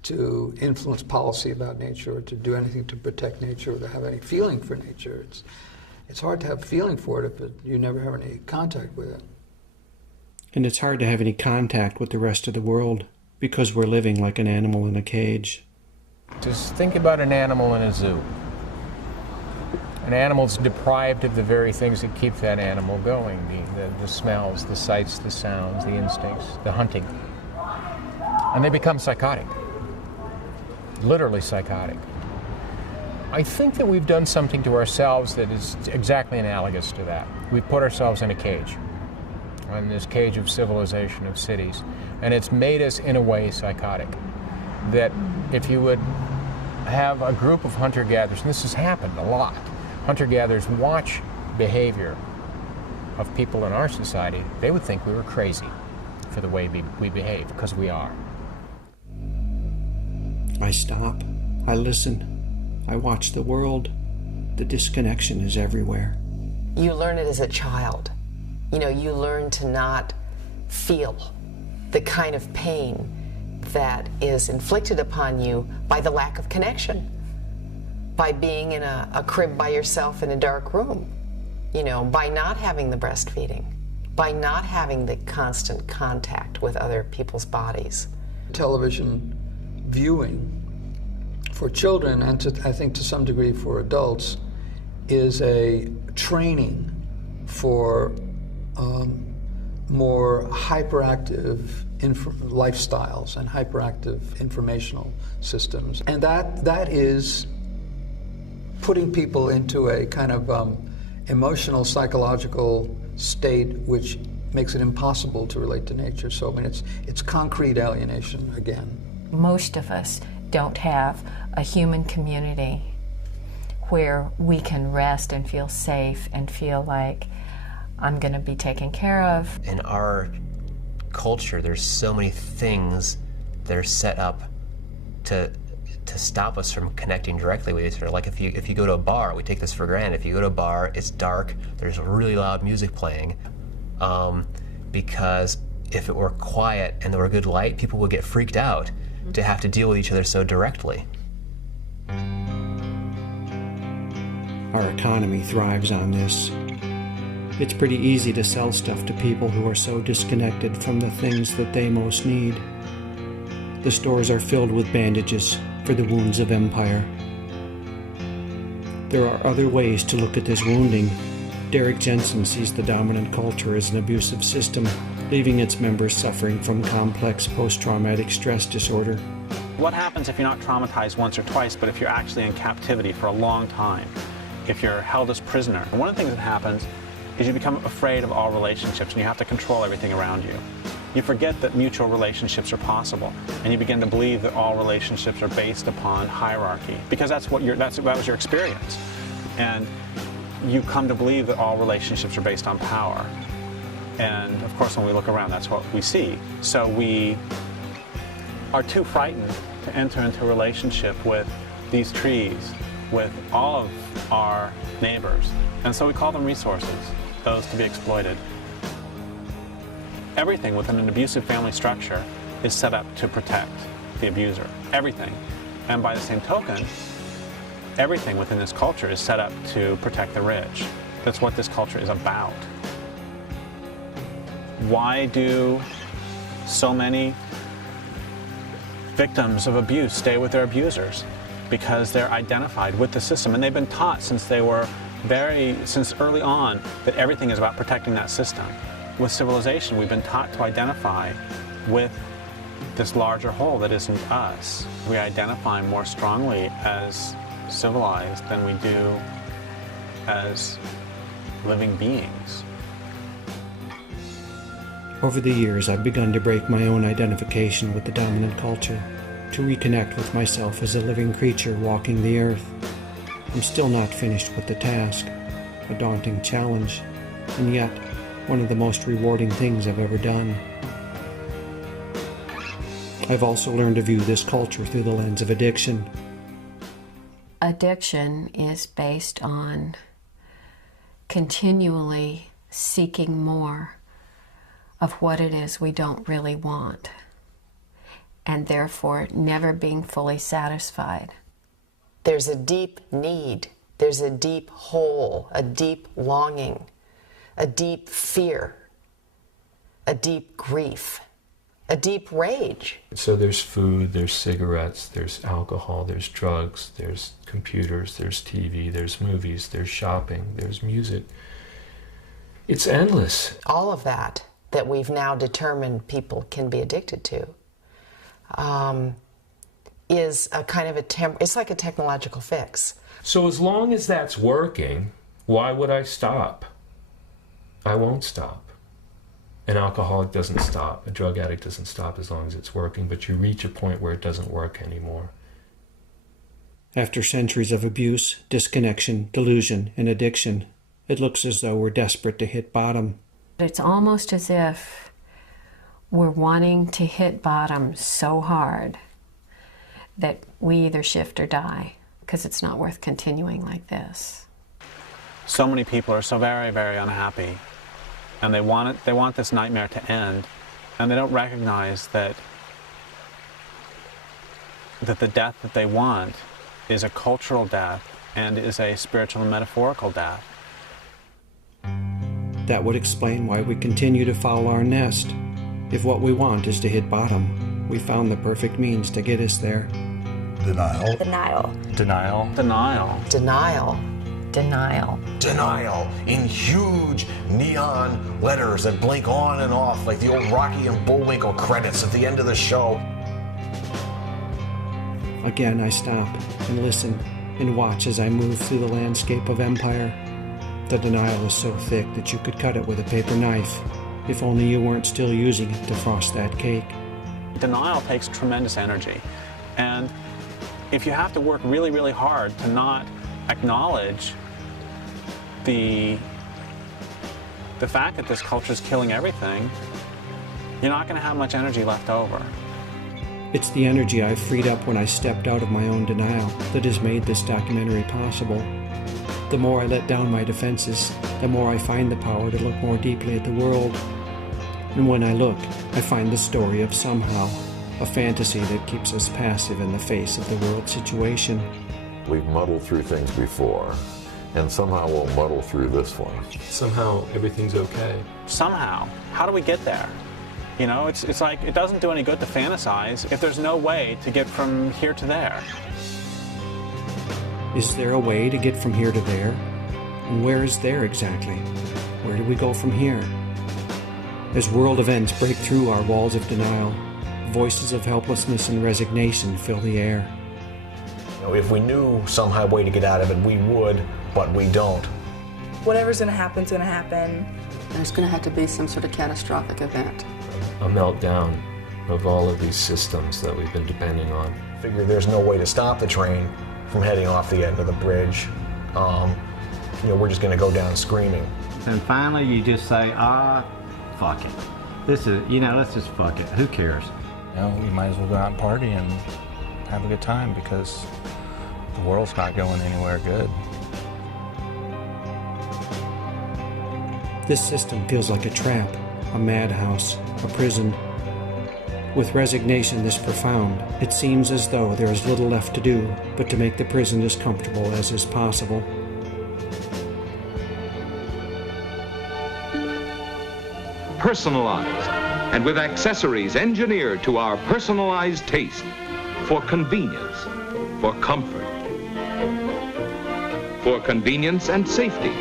to influence policy about nature or to do anything to protect nature or to have any feeling for nature. It's hard to have feeling for it if you never have any contact with it. And it's hard to have any contact with the rest of the world because we're living like an animal in a cage. Just think about an animal in a zoo. An animal's deprived of the very things that keep that animal going, the smells, the sights, the sounds, the instincts, the hunting. And they become psychotic, literally psychotic. I think that we've done something to ourselves that is exactly analogous to that. We've put ourselves in a cage, in this cage of civilization, of cities, and it's made us, in a way, psychotic. That if you would have a group of hunter-gatherers, and this has happened a lot, hunter-gatherers watch behavior of people in our society, they would think we were crazy for the way we behave, because we are. I stop, I listen, I watch the world. The disconnection is everywhere. You learn it as a child. You know, you learn to not feel the kind of pain that is inflicted upon you by the lack of connection, by being in a crib by yourself in a dark room, you know, by not having the breastfeeding, by not having the constant contact with other people's bodies. Television viewing for children, and I think to some degree for adults, is a training for more hyperactive lifestyles and hyperactive informational systems. And that is putting people into a kind of emotional, psychological state which makes it impossible to relate to nature. So, I mean, it's concrete alienation again. Most of us don't have a human community where we can rest and feel safe and feel like I'm going to be taken care of. In our culture, there's so many things that are set up to stop us from connecting directly with each other. Like if you go to a bar, we take this for granted. If you go to a bar, it's dark, there's really loud music playing, because if it were quiet and there were good light, people would get freaked out to have to deal with each other so directly. Our economy thrives on this. It's pretty easy to sell stuff to people who are so disconnected from the things that they most need. The stores are filled with bandages for the wounds of empire. There are other ways to look at this wounding. Derek Jensen sees the dominant culture as an abusive system, leaving its members suffering from complex post-traumatic stress disorder. What happens if you're not traumatized once or twice, but if you're actually in captivity for a long time? If you're held as prisoner? One of the things that happens is you become afraid of all relationships and you have to control everything around you. You forget that mutual relationships are possible, and you begin to believe that all relationships are based upon hierarchy, because that was your experience. And you come to believe that all relationships are based on power. And of course, when we look around, that's what we see. So we are too frightened to enter into a relationship with these trees, with all of our neighbors. And so we call them resources, those to be exploited. Everything within an abusive family structure is set up to protect the abuser. Everything. And by the same token, everything within this culture is set up to protect the rich. That's what this culture is about. Why do so many victims of abuse stay with their abusers? Because they're identified with the system, and they've been taught since early on that everything is about protecting that system. With civilization, we've been taught to identify with this larger whole that isn't us. We identify more strongly as civilized than we do as living beings. Over the years, I've begun to break my own identification with the dominant culture, to reconnect with myself as a living creature walking the earth. I'm still not finished with the task, a daunting challenge, and yet one of the most rewarding things I've ever done. I've also learned to view this culture through the lens of addiction. Addiction is based on continually seeking more of what it is we don't really want, and therefore never being fully satisfied. There's a deep need, there's a deep hole, a deep longing, a deep fear, a deep grief, a deep rage. So there's food, there's cigarettes, there's alcohol, there's drugs, there's computers, there's TV, there's movies, there's shopping, there's music. It's endless. All of that we've now determined people can be addicted to is a kind of it's like a technological fix. So as long as that's working, why would I stop? I won't stop. An alcoholic doesn't stop. A drug addict doesn't stop as long as it's working, but you reach a point where it doesn't work anymore. After centuries of abuse, disconnection, delusion, and addiction, it looks as though we're desperate to hit bottom. It's almost as if we're wanting to hit bottom so hard that we either shift or die, because it's not worth continuing like this. So many people are so very, very unhappy, and they want this nightmare to end, and they don't recognize that the death that they want is a cultural death and is a spiritual and metaphorical death. That would explain why we continue to foul our nest. If what we want is to hit bottom, we found the perfect means to get us there. Denial. Denial. Denial. Denial. Denial. Denial. Denial in huge neon letters that blink on and off like the old Rocky and Bullwinkle credits at the end of the show. Again, I stop and listen and watch as I move through the landscape of empire. The denial is so thick that you could cut it with a paper knife, if only you weren't still using it to frost that cake. Denial takes tremendous energy, and if you have to work really, really hard to not acknowledge the fact that this culture is killing everything, you're not going to have much energy left over. It's the energy I've freed up when I stepped out of my own denial that has made this documentary possible. The more I let down my defenses, the more I find the power to look more deeply at the world. And when I look, I find the story of somehow, a fantasy that keeps us passive in the face of the world situation. We've muddled through things before, and somehow we'll muddle through this one. Somehow everything's okay. Somehow. How do we get there? You know, it's like it doesn't do any good to fantasize if there's no way to get from here to there. Is there a way to get from here to there? And where is there exactly? Where do we go from here? As world events break through our walls of denial, voices of helplessness and resignation fill the air. You know, if we knew some way to get out of it, we would, but we don't. Whatever's going to happen is going to happen. There's going to have to be some sort of catastrophic event. A meltdown of all of these systems that we've been depending on. Figure there's no way to stop the train from heading off the end of the bridge. You know, we're just going to go down screaming. And finally you just say, fuck it. This is, let's just fuck it. Who cares? You know, we might as well go out and party and have a good time because the world's not going anywhere good. This system feels like a trap, a madhouse, a prison. With resignation this profound, it seems as though there is little left to do but to make the prison as comfortable as is possible. Personalized, and with accessories engineered to our personalized taste, for convenience, for comfort, for convenience and safety,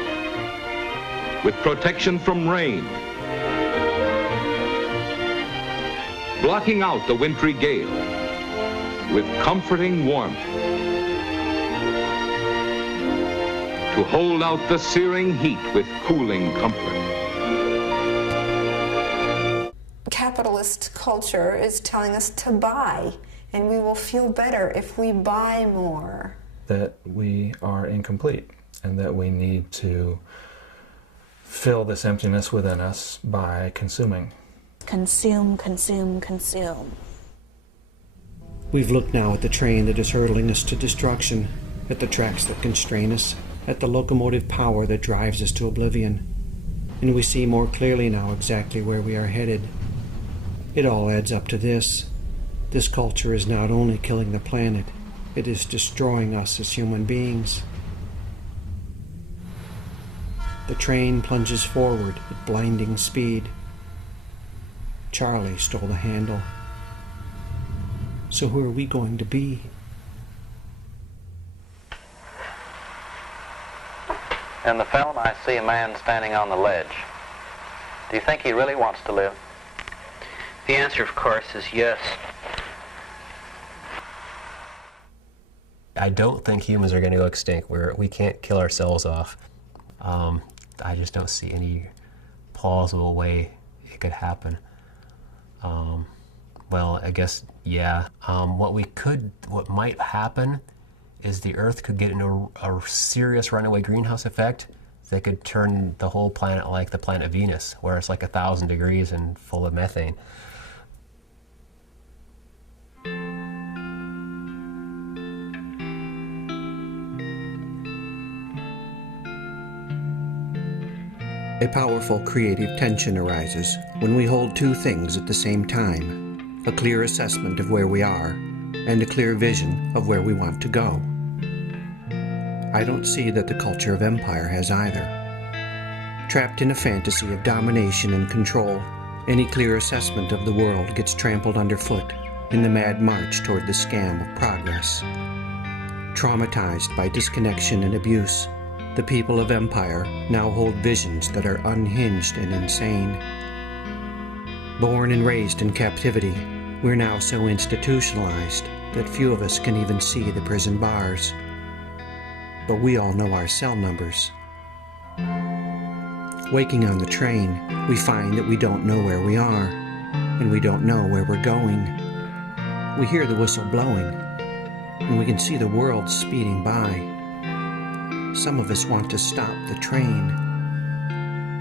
with protection from rain, blocking out the wintry gale, with comforting warmth, to hold out the searing heat with cooling comfort. Capitalist culture is telling us to buy, and we will feel better if we buy more. That we are incomplete and that we need to fill this emptiness within us by consuming. Consume, consume, consume. We've looked now at the train that is hurtling us to destruction, at the tracks that constrain us, at the locomotive power that drives us to oblivion. And we see more clearly now exactly where we are headed. It all adds up to this. This culture is not only killing the planet, it is destroying us as human beings. The train plunges forward at blinding speed. Charlie stole the handle. So who are we going to be? In the film, I see a man standing on the ledge. Do you think he really wants to live? The answer, of course, is yes. I don't think humans are going to go extinct. We can't kill ourselves off. I just don't see any plausible way it could happen. Well, I guess, yeah. What might happen is the Earth could get into a serious runaway greenhouse effect that could turn the whole planet like the planet Venus, where it's like 1,000 degrees and full of methane. A powerful creative tension arises when we hold two things at the same time, a clear assessment of where we are and a clear vision of where we want to go. I don't see that the culture of empire has either. Trapped in a fantasy of domination and control, any clear assessment of the world gets trampled underfoot in the mad march toward the scam of progress. Traumatized by disconnection and abuse, the people of empire now hold visions that are unhinged and insane. Born and raised in captivity, we're now so institutionalized that few of us can even see the prison bars. But we all know our cell numbers. Waking on the train, we find that we don't know where we are, and we don't know where we're going. We hear the whistle blowing, and we can see the world speeding by. Some of us want to stop the train.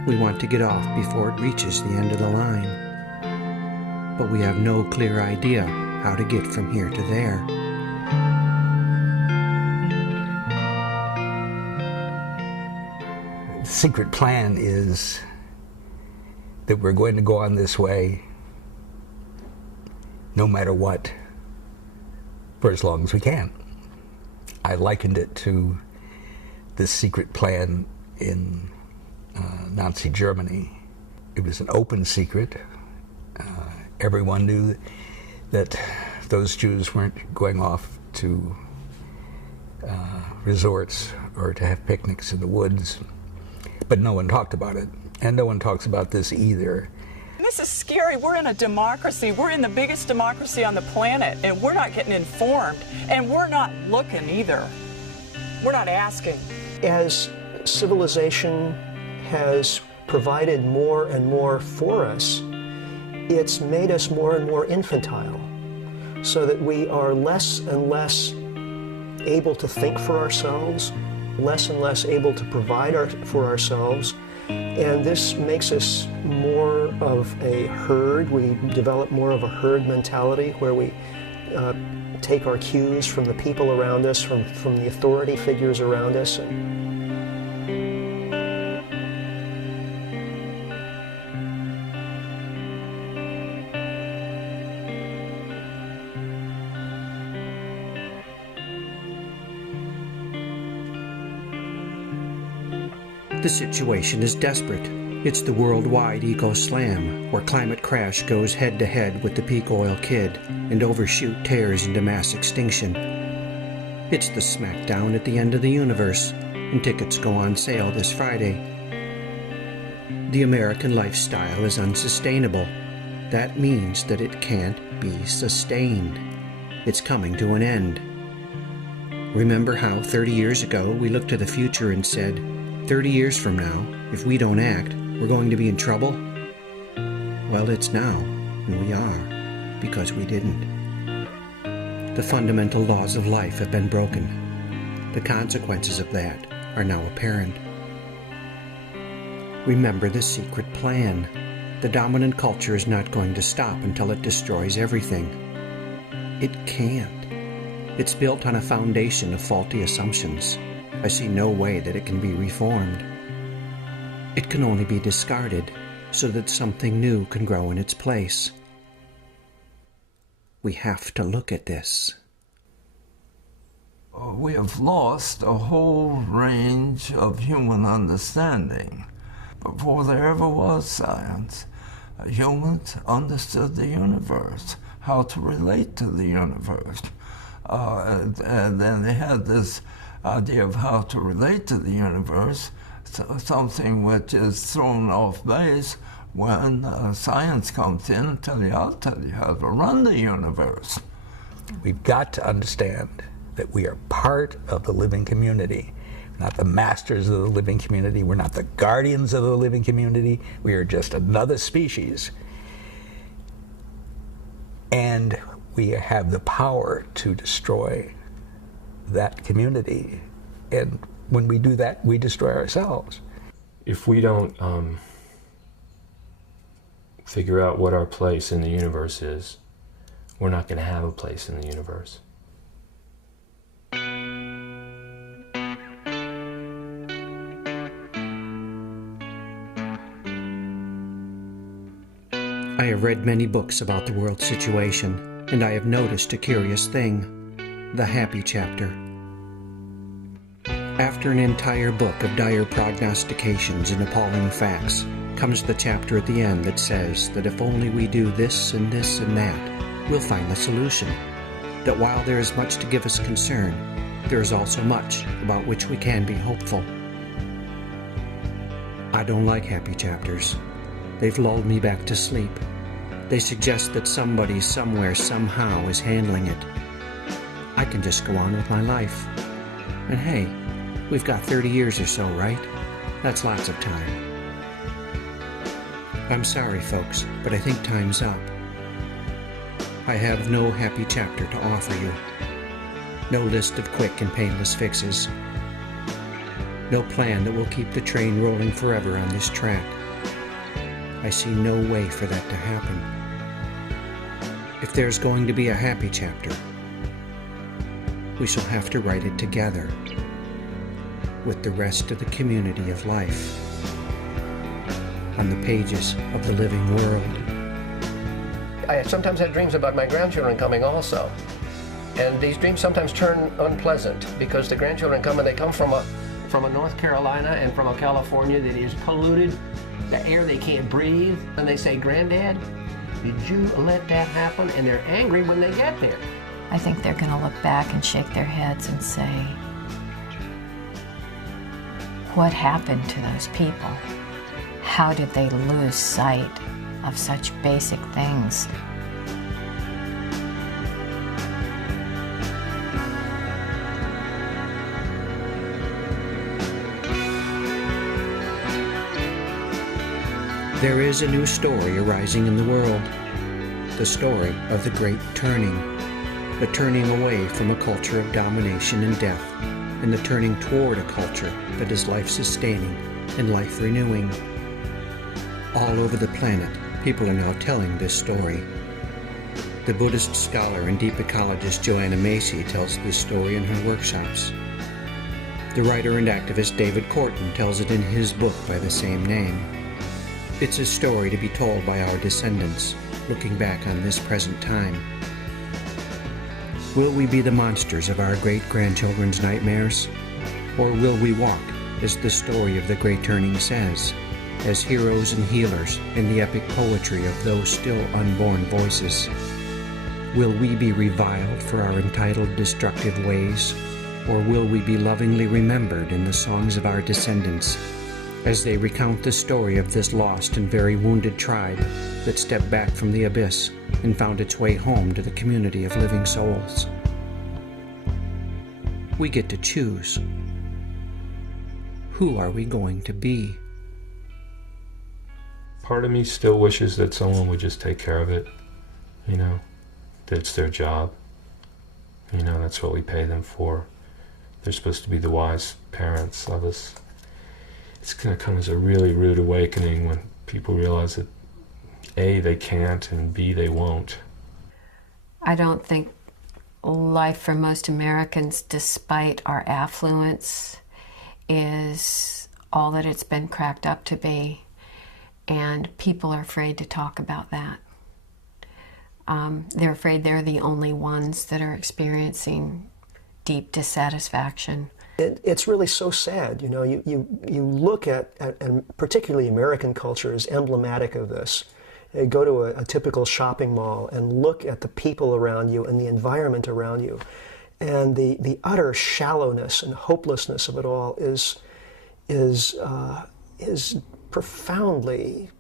We want to get off before it reaches the end of the line. But we have no clear idea how to get from here to there. The secret plan is that we're going to go on this way no matter what for as long as we can. I likened it to this secret plan in Nazi Germany. It was an open secret. Everyone knew that those Jews weren't going off to resorts or to have picnics in the woods, but no one talked about it, and no one talks about this either. This is scary. We're in a democracy. We're in the biggest democracy on the planet, and we're not getting informed, and we're not looking either. We're not asking. As civilization has provided more and more for us, it's made us more and more infantile, so that we are less and less able to think for ourselves, less and less able to provide for ourselves, and this makes us more of a herd. We develop more of a herd mentality where we take our cues from the people around us, from the authority figures around us. The situation is desperate. It's the worldwide eco-slam, where climate crash goes head-to-head with the peak oil kid and overshoot tears into mass extinction. It's the smackdown at the end of the universe, and tickets go on sale this Friday. The American lifestyle is unsustainable. That means that it can't be sustained. It's coming to an end. Remember how 30 years ago we looked to the future and said, 30 years from now, if we don't act, we're going to be in trouble? Well, it's now, and we are, because we didn't. The fundamental laws of life have been broken. The consequences of that are now apparent. Remember the secret plan. The dominant culture is not going to stop until it destroys everything. It can't. It's built on a foundation of faulty assumptions. I see no way that it can be reformed. It can only be discarded so that something new can grow in its place. We have to look at this. We have lost a whole range of human understanding. Before there ever was science, humans understood the universe, how to relate to the universe. And then they had this idea of how to relate to the universe, something which is thrown off base when science comes in and I'll tell you how to run the universe. We've got to understand that we are part of the living community. We're not the masters of the living community. We're not the guardians of the living community. We are just another species. And we have the power to destroy that community, and when we do that, we destroy ourselves. If we don't figure out what our place in the universe is, we're not going to have a place in the universe. I have read many books about the world situation, and I have noticed a curious thing. The happy chapter. After an entire book of dire prognostications and appalling facts, comes the chapter at the end that says that if only we do this and this and that, we'll find the solution. That while there is much to give us concern, there is also much about which we can be hopeful. I don't like happy chapters. They've lulled me back to sleep. They suggest that somebody, somewhere, somehow is handling it. I can just go on with my life. And hey, we've got 30 years or so, right? That's lots of time. I'm sorry, folks, but I think time's up. I have no happy chapter to offer you. No list of quick and painless fixes. No plan that will keep the train rolling forever on this track. I see no way for that to happen. If there's going to be a happy chapter, we shall have to write it together with the rest of the community of life. on the pages of the living world. I sometimes had dreams about my grandchildren coming also. And these dreams sometimes turn unpleasant because the grandchildren come and they come from a North Carolina and from a California that is polluted, the air they can't breathe. And they say, "Granddad, did you let that happen?" And they're angry when they get there. I think they're going to look back and shake their heads and say, what happened to those people? How did they lose sight of such basic things? There is a new story arising in the world, the story of the great turning, the turning away from a culture of domination and death, and the turning toward a culture that is life-sustaining and life-renewing. All over the planet, people are now telling this story. The Buddhist scholar and deep ecologist Joanna Macy tells this story in her workshops. The writer and activist David Corton tells it in his book by the same name. It's a story to be told by our descendants, looking back on this present time. Will we be the monsters of our great-grandchildren's nightmares? Or will we walk, as the story of the Great Turning says, as heroes and healers in the epic poetry of those still unborn voices? Will we be reviled for our entitled destructive ways? Or will we be lovingly remembered in the songs of our descendants, as they recount the story of this lost and very wounded tribe that stepped back from the abyss and found its way home to the community of living souls? We get to choose. Who are we going to be? Part of me still wishes that someone would just take care of it, you know, that it's their job. You know, that's what we pay them for. They're supposed to be the wise parents of us. It's going to come as a really rude awakening when people realize that A, they can't, and B, they won't. I don't think life for most Americans, despite our affluence, is all that it's been cracked up to be. And people are afraid to talk about that. They're afraid they're the only ones that are experiencing deep dissatisfaction. It's really so sad, you know. You look at and particularly American culture is emblematic of this. You go to a typical shopping mall and look at the people around you and the environment around you, and the utter shallowness and hopelessness of it all is profoundly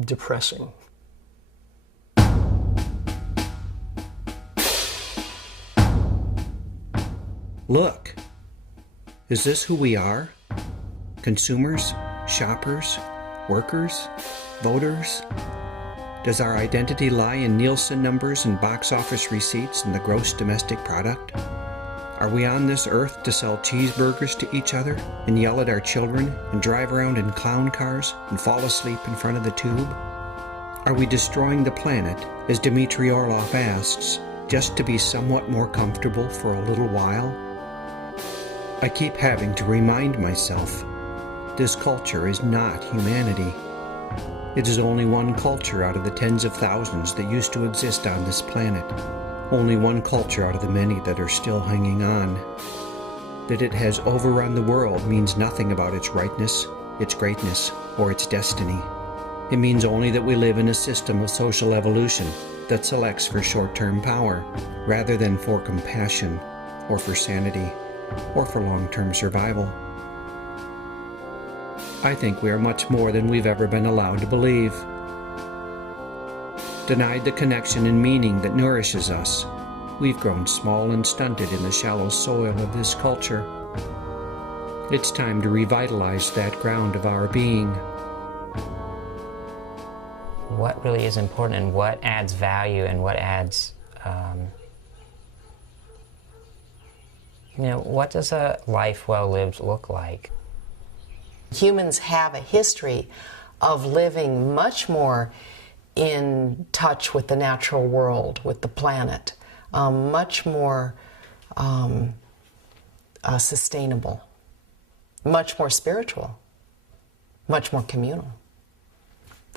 depressing. Look. Is this who we are? Consumers? Shoppers? Workers? Voters? Does our identity lie in Nielsen numbers and box office receipts and the gross domestic product? Are we on this earth to sell cheeseburgers to each other and yell at our children and drive around in clown cars and fall asleep in front of the tube? Are we destroying the planet, as Dmitry Orlov asks, just to be somewhat more comfortable for a little while? I keep having to remind myself, this culture is not humanity. It is only one culture out of the tens of thousands that used to exist on this planet. Only one culture out of the many that are still hanging on. That it has overrun the world means nothing about its rightness, its greatness, or its destiny. It means only that we live in a system of social evolution that selects for short-term power, rather than for compassion, or for sanity, or for long-term survival. I think we are much more than we've ever been allowed to believe. Denied the connection and meaning that nourishes us, we've grown small and stunted in the shallow soil of this culture. It's time to revitalize that ground of our being. What really is important and what adds value and what adds what does a life well lived look like? Humans have a history of living much more in touch with the natural world, with the planet, much more sustainable, much more spiritual, much more communal.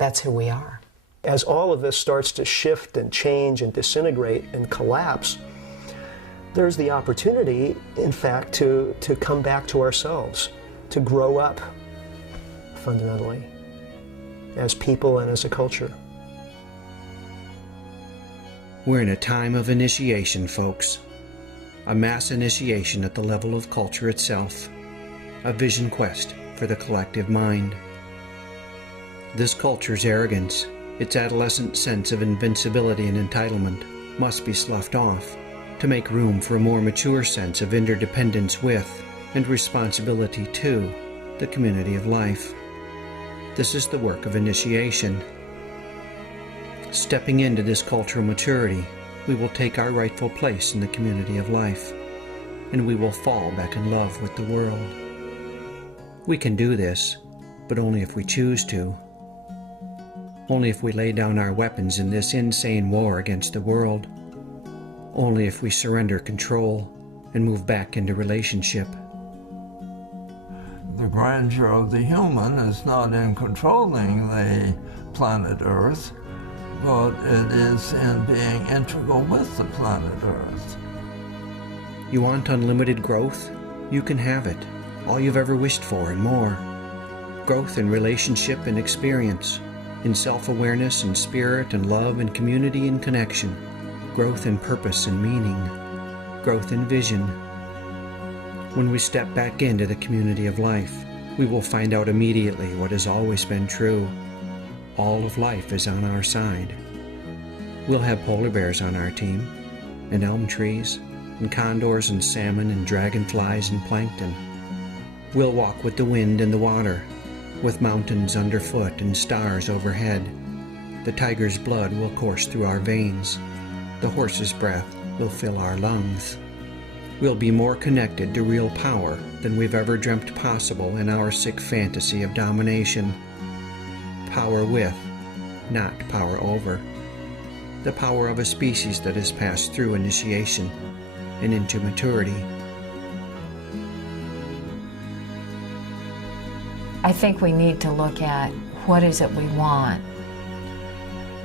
That's who we are. As all of this starts to shift and change and disintegrate and collapse, there's the opportunity, in fact, to come back to ourselves, to grow up fundamentally as people and as a culture. We're in a time of initiation, folks. A mass initiation at the level of culture itself. A vision quest for the collective mind. This culture's arrogance, its adolescent sense of invincibility and entitlement, must be sloughed off to make room for a more mature sense of interdependence with, and responsibility to, the community of life. This is the work of initiation. Stepping into this cultural maturity, we will take our rightful place in the community of life, and we will fall back in love with the world. We can do this, but only if we choose to. Only if we lay down our weapons in this insane war against the world. Only if we surrender control and move back into relationship. The grandeur of the human is not in controlling the planet Earth, but it is in being integral with the planet Earth. You want unlimited growth? You can have it. All you've ever wished for and more. Growth in relationship and experience, in self-awareness and spirit and love and community and connection. Growth in purpose and meaning. Growth in vision. When we step back into the community of life, we will find out immediately what has always been true. All of life is on our side. We'll have polar bears on our team, and elm trees, and condors and salmon and dragonflies and plankton. We'll walk with the wind and the water, with mountains underfoot and stars overhead. The tiger's blood will course through our veins. The horse's breath will fill our lungs. We'll be more connected to real power than we've ever dreamt possible in our sick fantasy of domination. Power with, not power over. The power of a species that has passed through initiation and into maturity. I think we need to look at what is it we want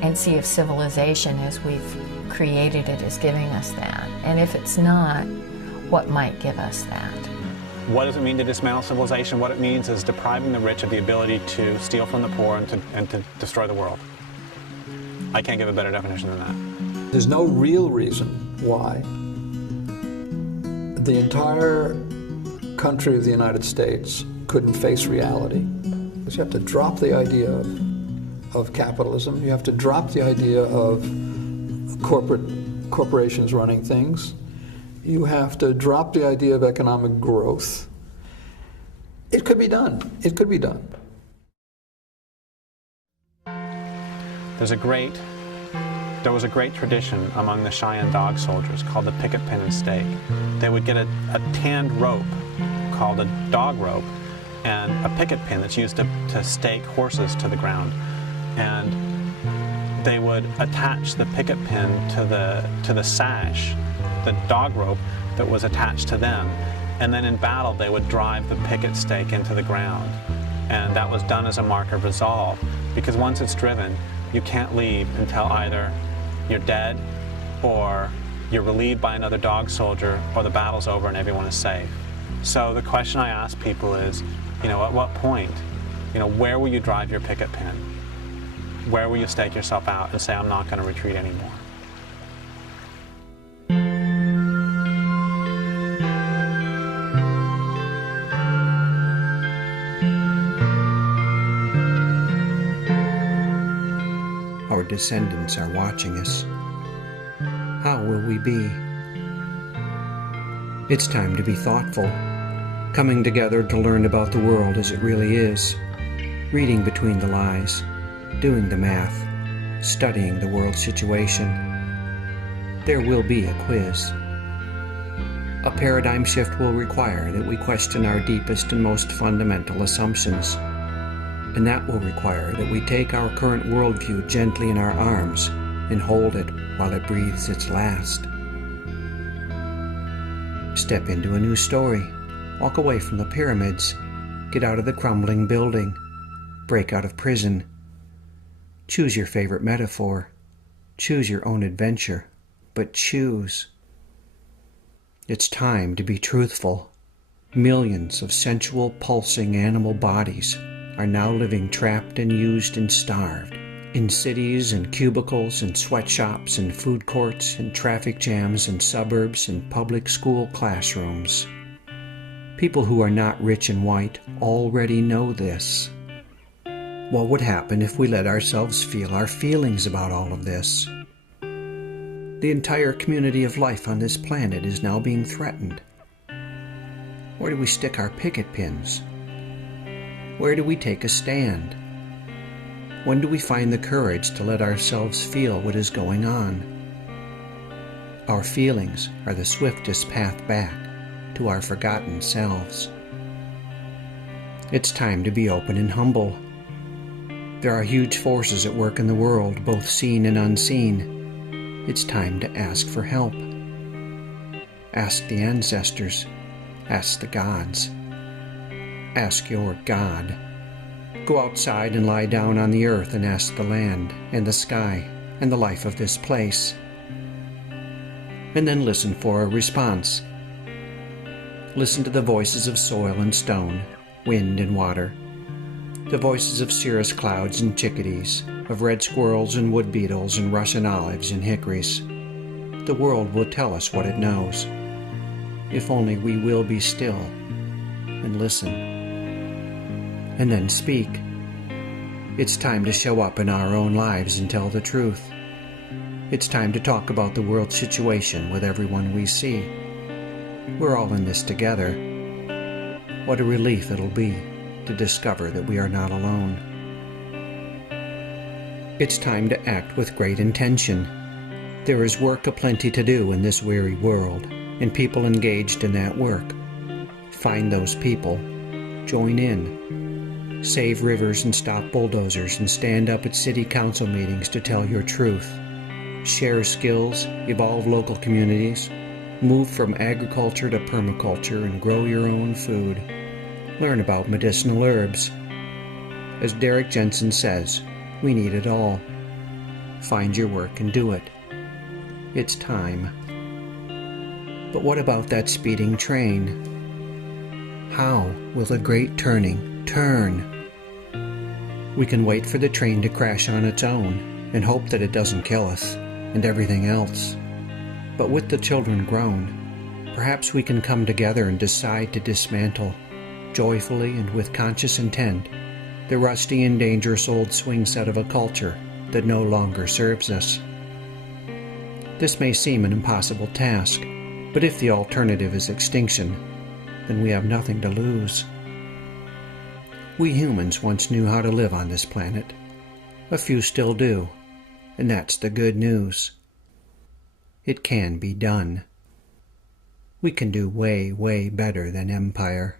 and see if civilization as we've created it is giving us that. And if it's not, what might give us that? What does it mean to dismantle civilization? What it means is depriving the rich of the ability to steal from the poor and to destroy the world. I can't give a better definition than that. There's no real reason why the entire country of the United States couldn't face reality. You have to drop the idea of capitalism. You have to drop the idea of corporations running things. You have to drop the idea of economic growth. It could be done. It could be done. There was a great tradition among the Cheyenne dog soldiers called the picket pin and stake. They would get a tanned rope called a dog rope and a picket pin that's used to stake horses to the ground. And they would attach the picket pin to the sash, the dog rope that was attached to them. And then in battle, they would drive the picket stake into the ground. And that was done as a mark of resolve, because once it's driven, you can't leave until either you're dead, or you're relieved by another dog soldier, or the battle's over and everyone is safe. So the question I ask people is, at what point, where will you drive your picket pin? Where will you stake yourself out and say, I'm not going to retreat anymore? Our descendants are watching us. How will we be? It's time to be thoughtful, coming together to learn about the world as it really is, reading between the lies, doing the math, studying the world situation. There will be a quiz. A paradigm shift will require that we question our deepest and most fundamental assumptions. And that will require that we take our current worldview gently in our arms and hold it while it breathes its last. Step into a new story. Walk away from the pyramids. Get out of the crumbling building. Break out of prison. Choose your favorite metaphor. Choose your own adventure, but choose. It's time to be truthful. Millions of sensual, pulsing animal bodies are now living trapped and used and starved in cities and cubicles and sweatshops and food courts and traffic jams and suburbs and public school classrooms. People who are not rich and white already know this. What would happen if we let ourselves feel our feelings about all of this? The entire community of life on this planet is now being threatened. Where do we stick our picket pins? Where do we take a stand? When do we find the courage to let ourselves feel what is going on? Our feelings are the swiftest path back to our forgotten selves. It's time to be open and humble. There are huge forces at work in the world, both seen and unseen. It's time to ask for help. Ask the ancestors. Ask the gods. Ask your God. Go outside and lie down on the earth and ask the land and the sky and the life of this place. And then listen for a response. Listen to the voices of soil and stone, wind and water, the voices of cirrus clouds and chickadees, of red squirrels and wood beetles and Russian olives and hickories. The world will tell us what it knows, if only we will be still and listen. And then speak. It's time to show up in our own lives and tell the truth. It's time to talk about the world situation with everyone we see. We're all in this together. What a relief it'll be to discover that we are not alone. It's time to act with great intention. There is work aplenty to do in this weary world, and people engaged in that work. Find those people. Join in. Save rivers and stop bulldozers and stand up at city council meetings to tell your truth. Share skills, evolve local communities, move from agriculture to permaculture and grow your own food. Learn about medicinal herbs. As Derek Jensen says, we need it all. Find your work and do it. It's time. But what about that speeding train? How will the great turning turn? We can wait for the train to crash on its own and hope that it doesn't kill us and everything else. But with the children grown, perhaps we can come together and decide to dismantle, joyfully and with conscious intent, the rusty and dangerous old swing set of a culture that no longer serves us. This may seem an impossible task, but if the alternative is extinction, then we have nothing to lose. We humans once knew how to live on this planet. A few still do, and that's the good news. It can be done. We can do way, way better than empire.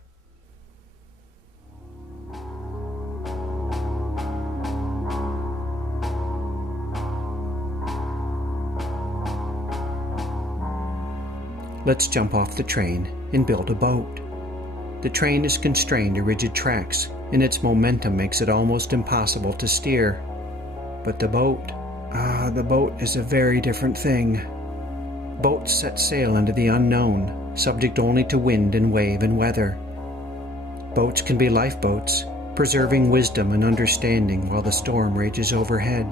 Let's jump off the train and build a boat. The train is constrained to rigid tracks, and its momentum makes it almost impossible to steer. But the boat is a very different thing. Boats set sail into the unknown, subject only to wind and wave and weather. Boats can be lifeboats, preserving wisdom and understanding while the storm rages overhead.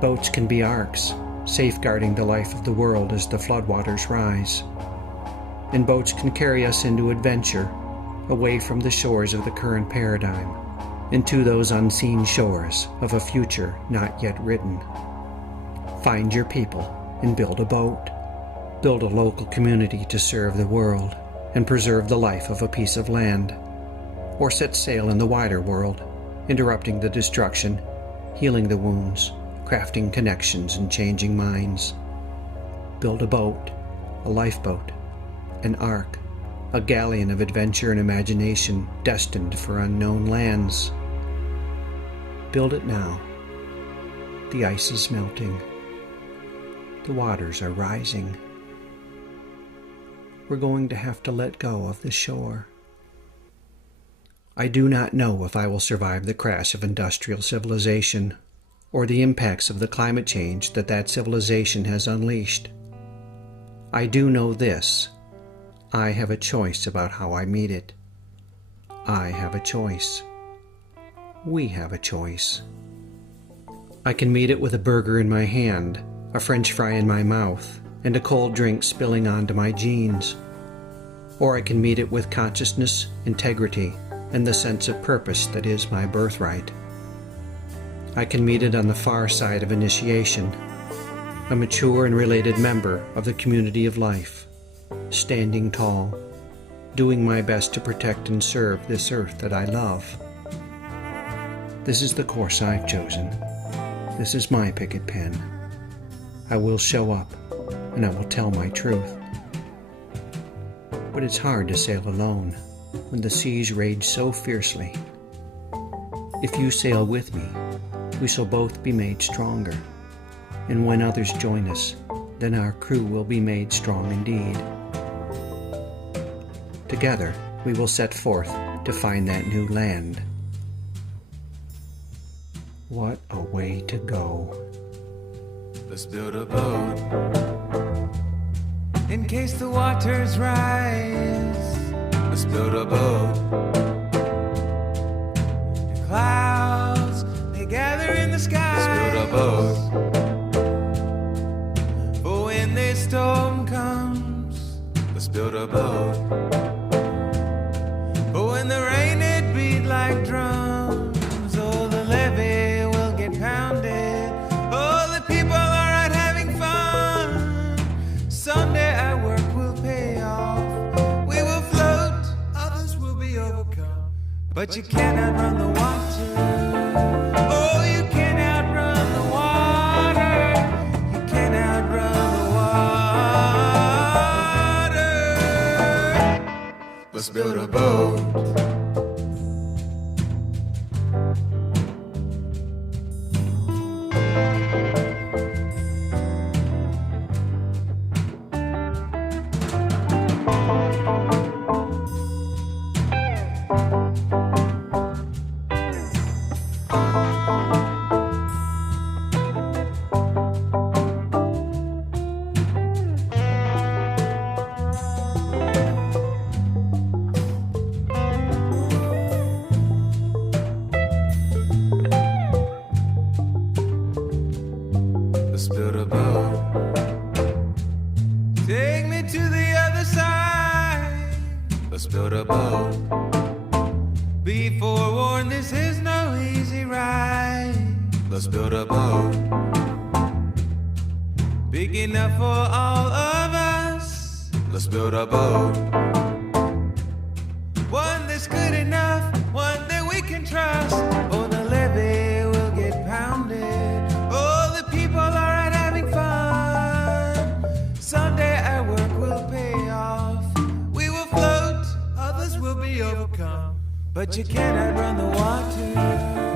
Boats can be arks, safeguarding the life of the world as the floodwaters rise. And boats can carry us into adventure, away from the shores of the current paradigm, into those unseen shores of a future not yet written. Find your people and build a boat. Build a local community to serve the world and preserve the life of a piece of land. Or set sail in the wider world, interrupting the destruction, healing the wounds, crafting connections and changing minds. Build a boat, a lifeboat, an ark, a galleon of adventure and imagination destined for unknown lands. Build it now. The ice is melting. The waters are rising. We're going to have to let go of the shore. I do not know if I will survive the crash of industrial civilization or the impacts of the climate change that civilization has unleashed. I do know this. I have a choice about how I meet it. I have a choice. We have a choice. I can meet it with a burger in my hand, a French fry in my mouth, and a cold drink spilling onto my jeans. Or I can meet it with consciousness, integrity, and the sense of purpose that is my birthright. I can meet it on the far side of initiation, a mature and related member of the community of life, standing tall, doing my best to protect and serve this earth that I love. This is the course I've chosen. This is my picket pen. I will show up, and I will tell my truth. But it's hard to sail alone when the seas rage so fiercely. If you sail with me, we shall both be made stronger, and when others join us, then our crew will be made strong indeed. Together, we will set forth to find that new land. What a way to go. Let's build a boat in case the waters rise. Let's build a boat. The clouds, they gather in the sky. Let's build a boat. For when this storm comes, let's build a boat. For when the rain it beat like drums, oh, the levee will get pounded. Oh, the people are out having fun. Someday our work will pay off. We will float, others will be overcome. But you cannot run the water. Oh, you cannot run the water. You cannot run the water. Let's build a boat. Let's build a boat. Take me to the other side. Let's build a boat. Be forewarned, this is no easy ride. Let's build a boat. Big enough for all of us. Let's build a boat. One that's good enough, one that we can trust. Oh, the levee will get pounded. Oh, the people are out having fun. Someday our work will pay off. We will float, others will be overcome. But you cannot run the water.